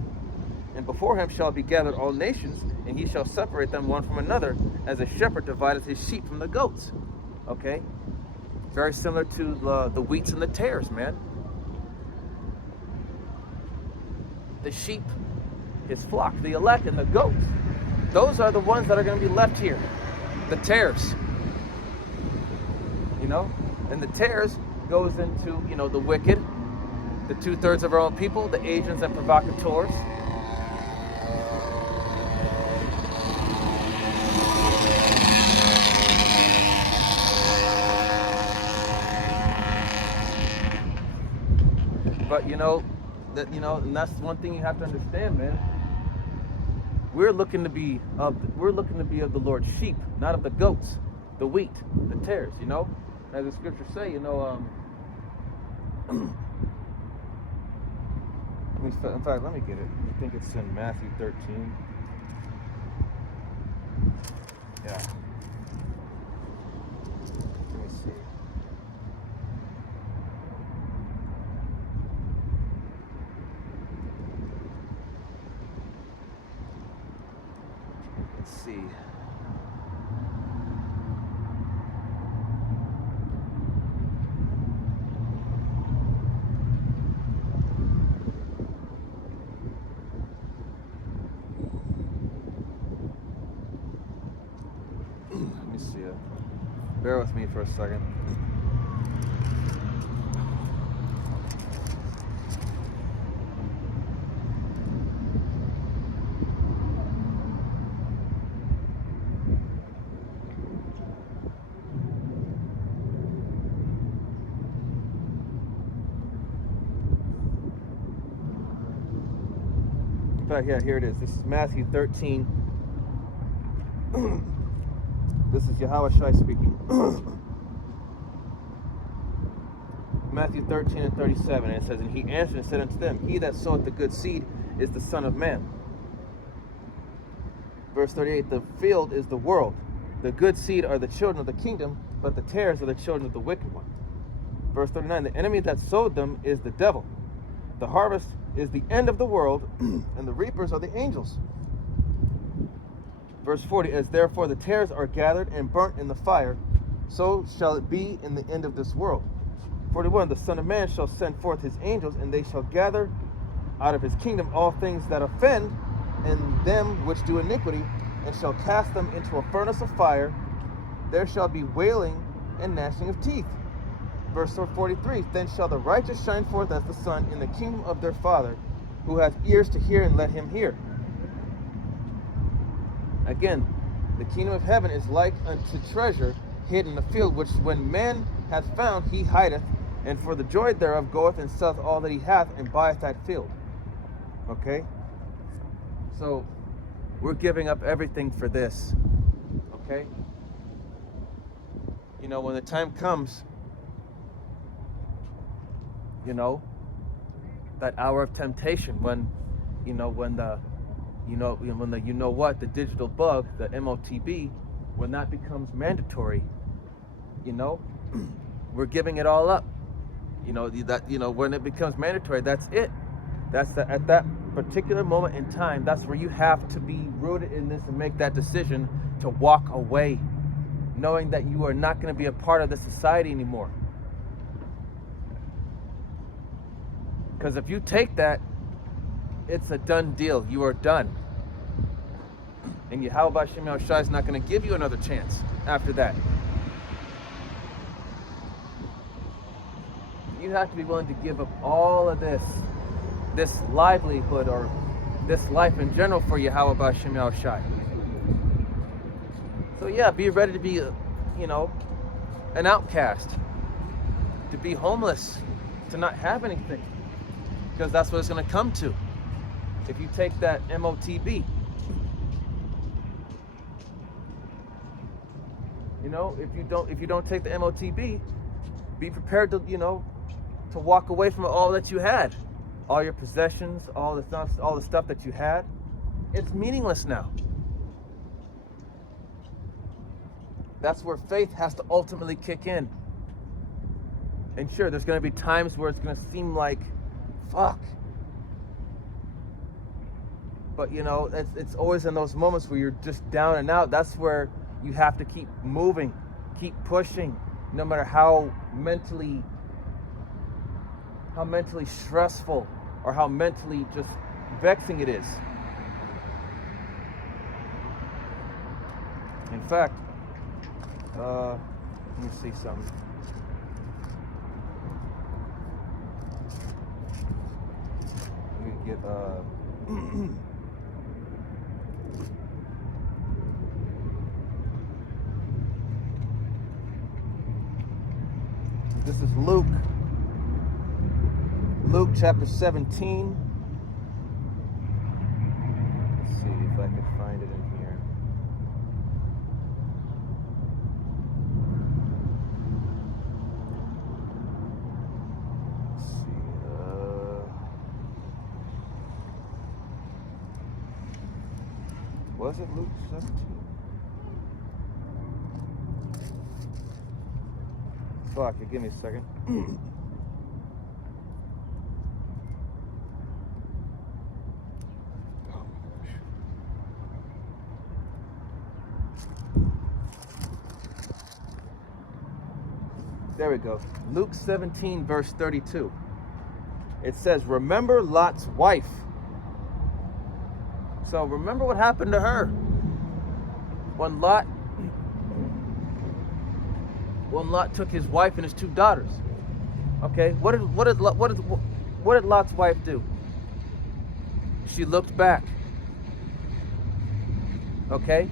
And before him shall be gathered all nations, and he shall separate them one from another, as a shepherd divideth his sheep from the goats. Okay? Very similar to the wheats and the tares, man. The sheep, his flock, the elect, and the goats. Those are the ones that are going to be left here. The tares. And the tares goes into, the wicked, the 2/3 of our own people, the agents and provocateurs. But and that's one thing you have to understand, man. We're looking to be of the Lord's sheep, not of the goats, the wheat, the tares, As the scriptures say, In fact, let me get it. I think it's in Matthew 13. Yeah. Let me see. Let's see. Let me see it. Bear with me for a second. In fact, yeah, here it is. This is Matthew 13. This is Yahawashi speaking. Matthew 13 and 37, and it says, "And he answered and said unto them, He that soweth the good seed is the Son of Man." Verse 38, "The field is the world. The good seed are the children of the kingdom, but the tares are the children of the wicked one." Verse 39, "The enemy that sowed them is the devil. The harvest is the end of the world, and the reapers are the angels." Verse 40, "As therefore the tares are gathered and burnt in the fire, so shall it be in the end of this world. 41, "The Son of Man shall send forth his angels, and they shall gather out of his kingdom all things that offend, and them which do iniquity, and shall cast them into a furnace of fire. There shall be wailing and gnashing of teeth." Verse 43, "Then shall the righteous shine forth as the sun in the kingdom of their Father. Who hath ears to hear, and let him hear." Again, the kingdom of heaven is like unto treasure hid in the field, which when man hath found, he hideth, and for the joy thereof goeth and selleth all that he hath, and buyeth that field. Okay? So, we're giving up everything for this. Okay? You know, when the time comes, you know, that hour of temptation, when the digital bug, the MOTB, when that becomes mandatory, we're giving it all up. When it becomes mandatory, that's it. At that particular moment in time, that's where you have to be rooted in this and make that decision to walk away, knowing that you are not going to be a part of this society anymore. Because if you take that, it's a done deal. You are done. And Yahweh Shem Yahushua is not going to give you another chance after that. You have to be willing to give up all of this livelihood or this life in general for Yahweh Shem Yahushua. So yeah, be ready to be, an outcast, to be homeless, to not have anything. Because that's what it's going to come to if you take that MOTB. If you don't take the MOTB, be prepared to to walk away from all that you had, all your possessions, all the stuff that you had. It's meaningless now. That's where faith has to ultimately kick in. And sure, there's going to be times where it's going to seem like, fuck. But it's always in those moments where you're just down and out. That's where you have to keep moving, keep pushing, no matter how mentally stressful or how mentally just vexing it is. In fact, let me see something. Let me get this is Luke chapter 17. Let's see if I can find it in here. Let's see. Was it Luke 17? Fuck, give me a second. There we go. Luke 17, verse 32. It says, remember Lot's wife. So remember what happened to her. When Lot took his wife and his 2 daughters. Okay, what did Lot's wife do? She looked back. Okay?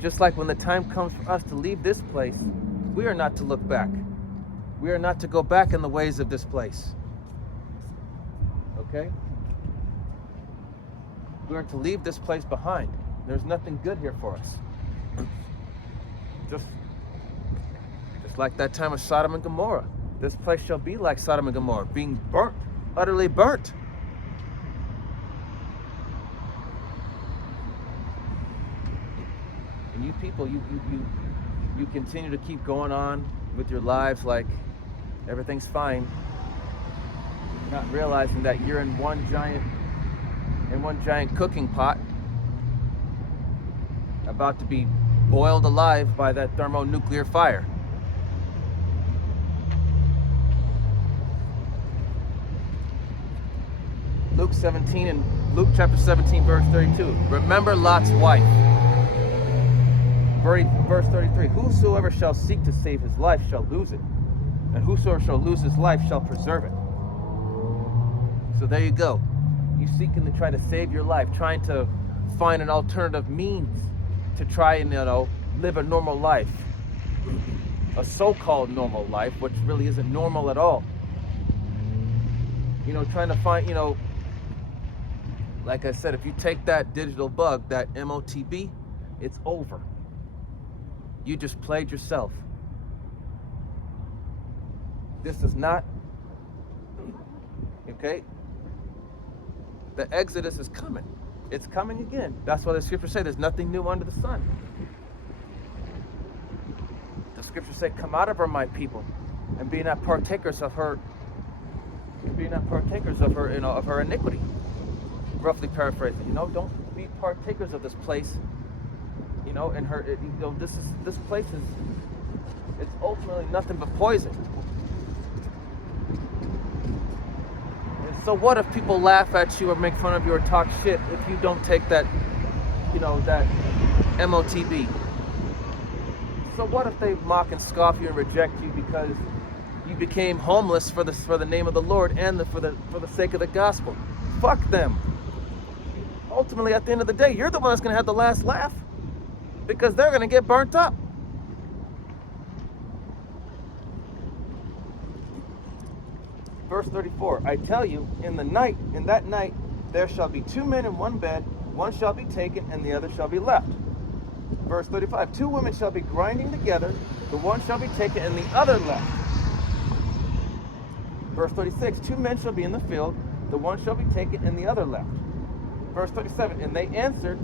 Just like when the time comes for us to leave this place, we are not to look back. We are not to go back in the ways of this place. Okay? We are to leave this place behind. There's nothing good here for us. Just like that time of Sodom and Gomorrah. This place shall be like Sodom and Gomorrah, being burnt, utterly burnt. And you people, you continue to keep going on with your lives like everything's fine, not realizing that you're in one giant cooking pot, about to be boiled alive by that thermonuclear fire. Luke 17 and Luke chapter 17, verse 32. Remember Lot's wife. Verse 33. Whosoever shall seek to save his life shall lose it, and whosoever shall lose his life shall preserve it. So there you go. You seeking to try to save your life, trying to find an alternative means to try and, live a normal life. A so-called normal life, which really isn't normal at all. Trying to find, like I said, if you take that digital bug, that MOTB, it's over. You just played yourself. This is not, okay? The Exodus is coming. It's coming again. That's why the scriptures say there's nothing new under the sun. The scriptures say, come out of her, my people, and be not partakers of her, of her iniquity. Roughly paraphrasing, don't be partakers of this place, and her, this place it's ultimately nothing but poison. And so what if people laugh at you or make fun of you or talk shit if you don't take that, that MOTB? So what if they mock and scoff you and reject you because you became homeless for the name of the Lord and for the sake of the gospel? Fuck them. Ultimately, at the end of the day, you're the one that's going to have the last laugh, because they're going to get burnt up. Verse 34, I tell you, in that night, there shall be 2 men in one bed, one shall be taken and the other shall be left. Verse 35, 2 women shall be grinding together, the one shall be taken and the other left. Verse 36, 2 men shall be in the field, the one shall be taken and the other left. Verse 37, and they answered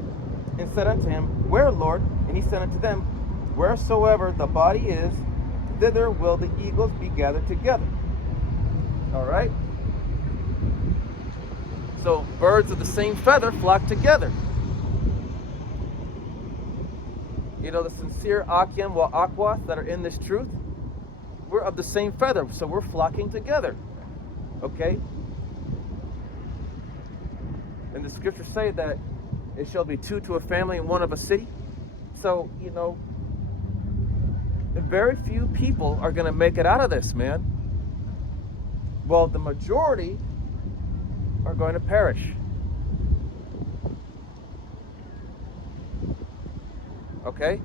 and said unto him, where, Lord? And he said unto them, wheresoever the body is, thither will the eagles be gathered together. All right? So birds of the same feather flock together. The sincere Akim wa Akwath that are in this truth, we're of the same feather, so we're flocking together. Okay? And the scriptures say that it shall be 2 to a family and 1 of a city. So, very few people are going to make it out of this, man. Well, the majority are going to perish. Okay?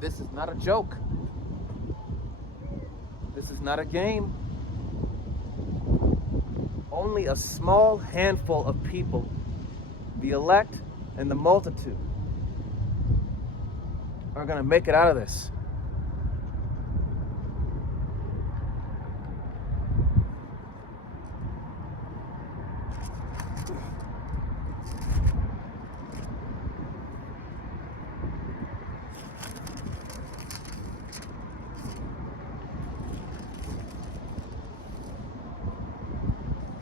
This is not a joke. This is not a game. Only a small handful of people, the elect and the multitude, are going to make it out of this.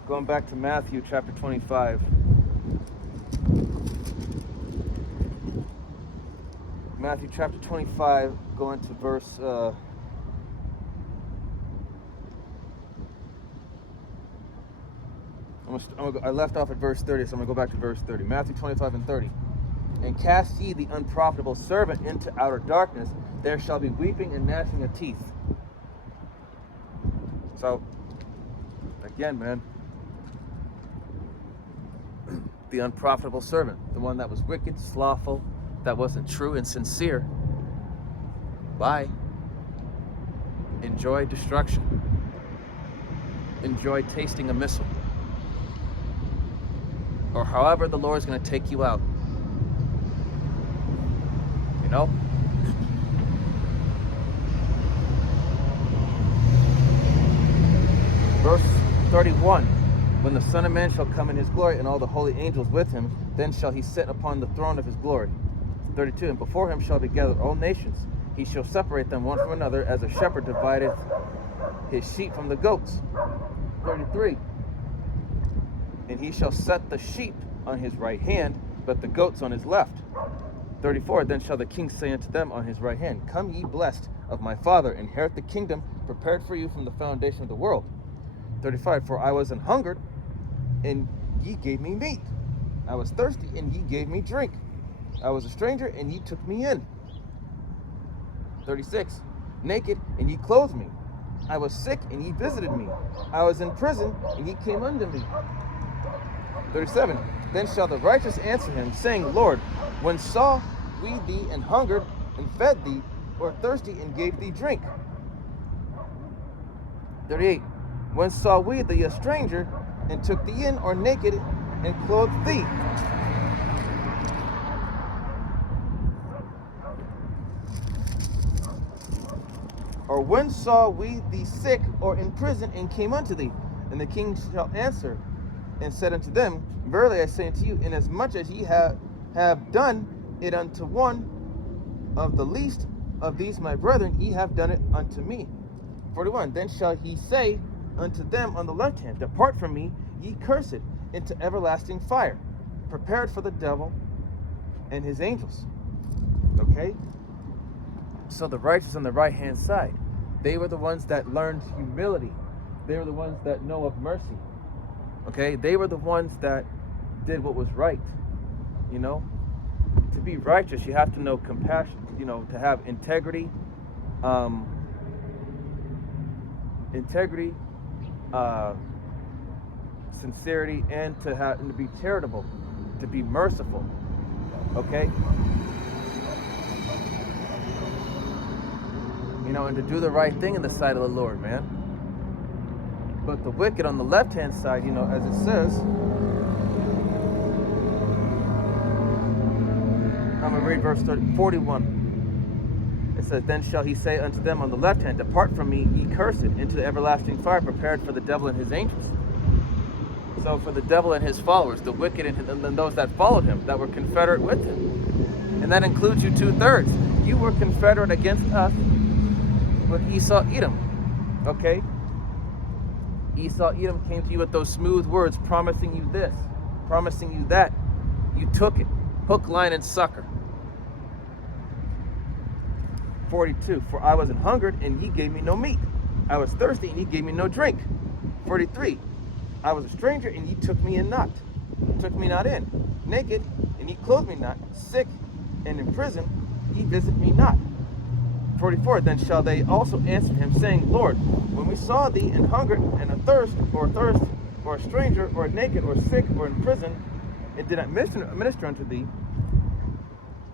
Going back to Matthew chapter 25. Matthew chapter 25, going to verse... I left off at verse 30, so I'm going to go back to verse 30. Matthew 25 and 30. And cast ye the unprofitable servant into outer darkness. There shall be weeping and gnashing of teeth. So, again, man, the unprofitable servant, the one that was wicked, slothful, that wasn't true and sincere, bye. Enjoy destruction. Enjoy tasting a missile. Or however the Lord is going to take you out. You know? Verse 31. When the Son of Man shall come in his glory and all the holy angels with him, then shall he sit upon the throne of his glory. 32. And before him shall be gathered all nations. He shall separate them one from another, as a shepherd divideth his sheep from the goats. 33. And he shall set the sheep on his right hand, but the goats on his left. 34. Then shall the king say unto them on his right hand, Come ye blessed of my Father, inherit the kingdom prepared for you from the foundation of the world. 35. For I was an hungered, and ye gave me meat. I was thirsty, and ye gave me drink. I was a stranger, and ye took me in. 36. Naked, and ye clothed me. I was sick, and ye visited me. I was in prison, and ye came unto me. 37. Then shall the righteous answer him, saying, Lord, when saw we thee and hungered, and fed thee, or thirsty, and gave thee drink? 38. When saw we thee a stranger, and took thee in, or naked, and clothed thee? Or when saw we thee sick, or in prison, and came unto thee? And the king shall answer and said unto them, Verily I say unto you, inasmuch as ye have done it unto one of the least of these my brethren, ye have done it unto me. 41. Then shall he say unto them on the left hand, Depart from me, ye cursed, into everlasting fire, prepared for the devil and his angels. Okay? So the righteous on the right hand side, they were the ones that learned humility. They were the ones that know of mercy. Okay? They were the ones that did what was right. You know? To be righteous, you have to know compassion, you know, to have integrity, sincerity, and to be charitable, to be merciful. Okay? You know, and to do the right thing in the sight of the Lord, man. But the wicked on the left-hand side, you know, as it says, I'm going to read verse 41. It says, Then shall he say unto them on the left hand, Depart from me, ye cursed, into the everlasting fire, prepared for the devil and his angels. So for the devil and his followers, the wicked and those that followed him, that were confederate with him. And that includes you 2/3. You were confederate against us with Esau Edom. Okay? Esau Edom came to you with those smooth words, promising you this, promising you that. You took it. Hook, line, and sucker. 42. For I was an hungered, and ye gave me no meat. I was thirsty, and ye gave me no drink. 43. I was a stranger, and ye took me in not. Took me not in. Naked, and ye clothed me not. Sick, and in prison, ye visit me not. 44. Then shall they also answer him, saying, Lord, when we saw thee in hunger and thirst, or a stranger, or naked, or sick, or in prison, and did not minister unto thee.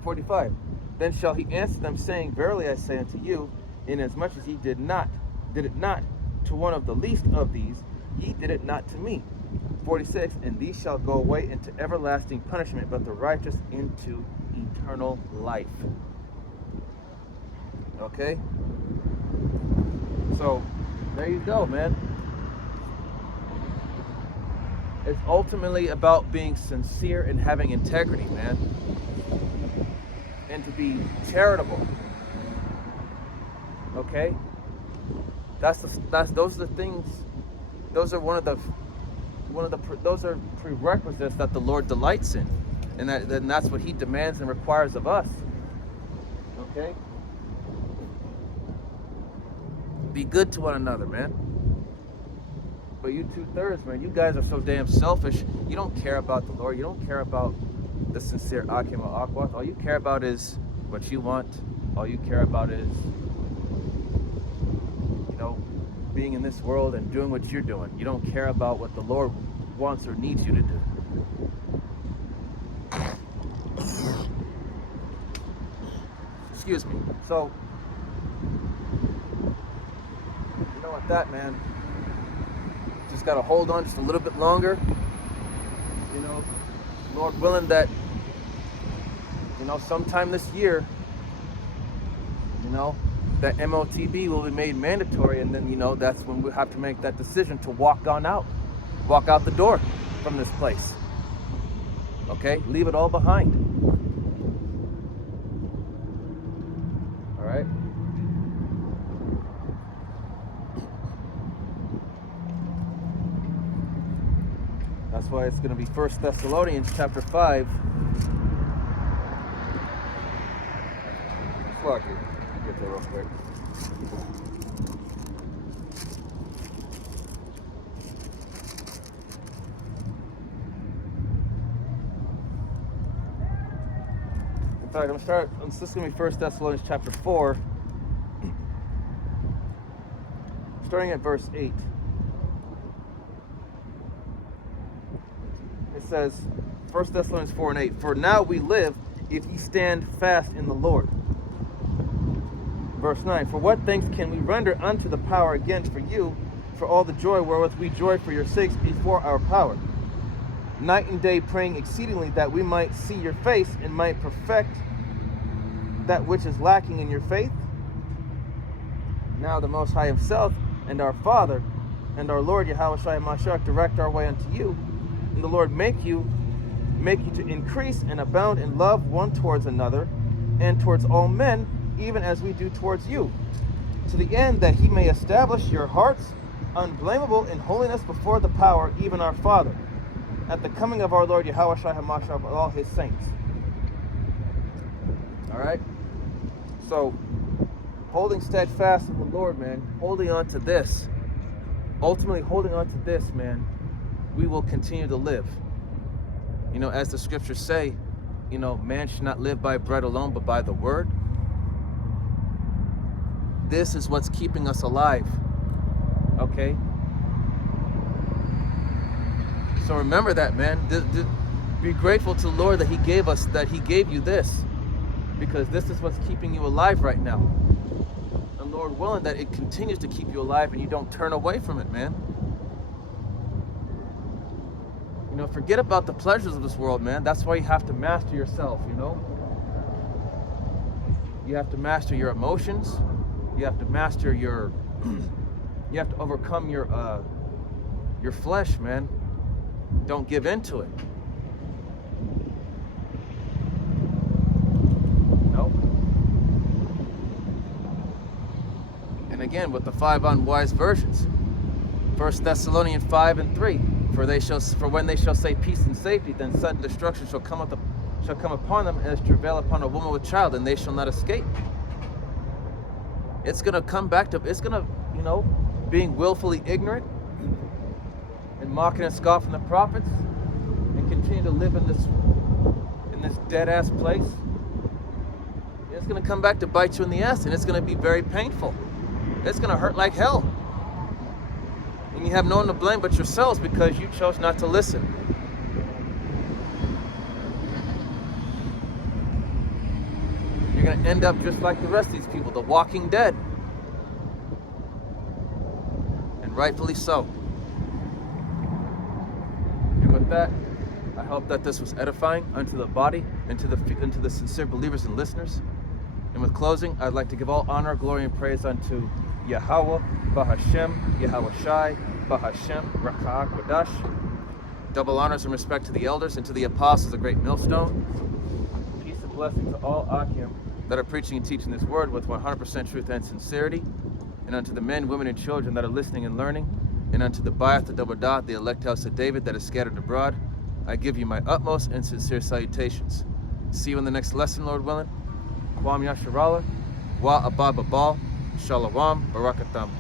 45. Then shall he answer them, saying, Verily I say unto you, inasmuch as ye did it not to one of the least of these, ye did it not to me. 46. And these shall go away into everlasting punishment, but the righteous into eternal life. Okay? So, there you go, man. It's ultimately about being sincere and having integrity, man. And to be charitable. Okay? Those are the things. Those are those are prerequisites that the Lord delights in, and that's what He demands and requires of us. Okay? Be good to one another, man. But you 2/3, man, you guys are so damn selfish. You don't care about the Lord. You don't care about the sincere Akim or Akwath. All you care about is what you want. All you care about is, being in this world and doing what you're doing. You don't care about what the Lord wants or needs you to do. Excuse me. So, with that, man, just got to hold on just a little bit longer. Lord willing that, sometime this year, that MOTB will be made mandatory, and then, that's when we have to make that decision to walk out the door from this place. Okay? Leave it all behind. All right? That's why it's going to be 1 Thessalonians chapter 5. Fuck it. Get there real quick. In fact, this is going to be 1 Thessalonians chapter 4, starting at verse 8. It says, 1 Thessalonians 4 and 8, "For now we live, if ye stand fast in the Lord." Verse 9, "For what thanks can we render unto the power against for you, for all the joy wherewith we joy for your sakes before our power, night and day praying exceedingly that we might see your face and might perfect that which is lacking in your faith? Now the Most High Himself and our Father and our Lord Yahushua HaMashiach direct our way unto you, and the Lord make you to increase and abound in love one towards another and towards all men, even as we do towards you, to the end that He may establish your hearts unblameable in holiness before the power, even our Father, at the coming of our Lord Yahushua HaMashiach with all His saints." All right? So, holding steadfast in the Lord, man, holding on to this, ultimately holding on to this, man, we will continue to live. As the scriptures say, man should not live by bread alone, but by the word. This is what's keeping us alive. Okay? So remember that, man. Be grateful to the Lord that He gave you this. Because this is what's keeping you alive right now. And Lord willing that it continues to keep you alive and you don't turn away from it, man. Forget about the pleasures of this world, man. That's why you have to master yourself, You have to master your emotions. You have to master you have to overcome your flesh, man. Don't give in to it. No. And again, with the 5 unwise versions. 1 Thessalonians 5 and 3. For when they shall say peace and safety, then sudden destruction shall come upon them as travail upon a woman with child, and they shall not escape. It's going to come back to, being willfully ignorant and mocking and scoffing the prophets and continue to live in this dead-ass place. It's going to come back to bite you in the ass, and it's going to be very painful. It's going to hurt like hell. And you have no one to blame but yourselves because you chose not to listen. You're going to end up just like the rest of these people, the walking dead. And rightfully so. And with that, I hope that this was edifying unto the body and to the sincere believers and listeners. And with closing, I'd like to give all honor, glory, and praise unto Yahweh, Bahashem, Yahweh Shai, Bahashem, Raka'ah Kodash. Double honors and respect to the elders and to the apostles, a great millstone. Peace and blessing to all Akim that are preaching and teaching this word with 100% truth and sincerity. And unto the men, women, and children that are listening and learning. And unto the Ba'ath, the Double Dot, the elect house of David that is scattered abroad, I give you my utmost and sincere salutations. See you in the next lesson, Lord willing. Kwam Yasharallah, Wa Abba Babal, Shalawam, Barakatam.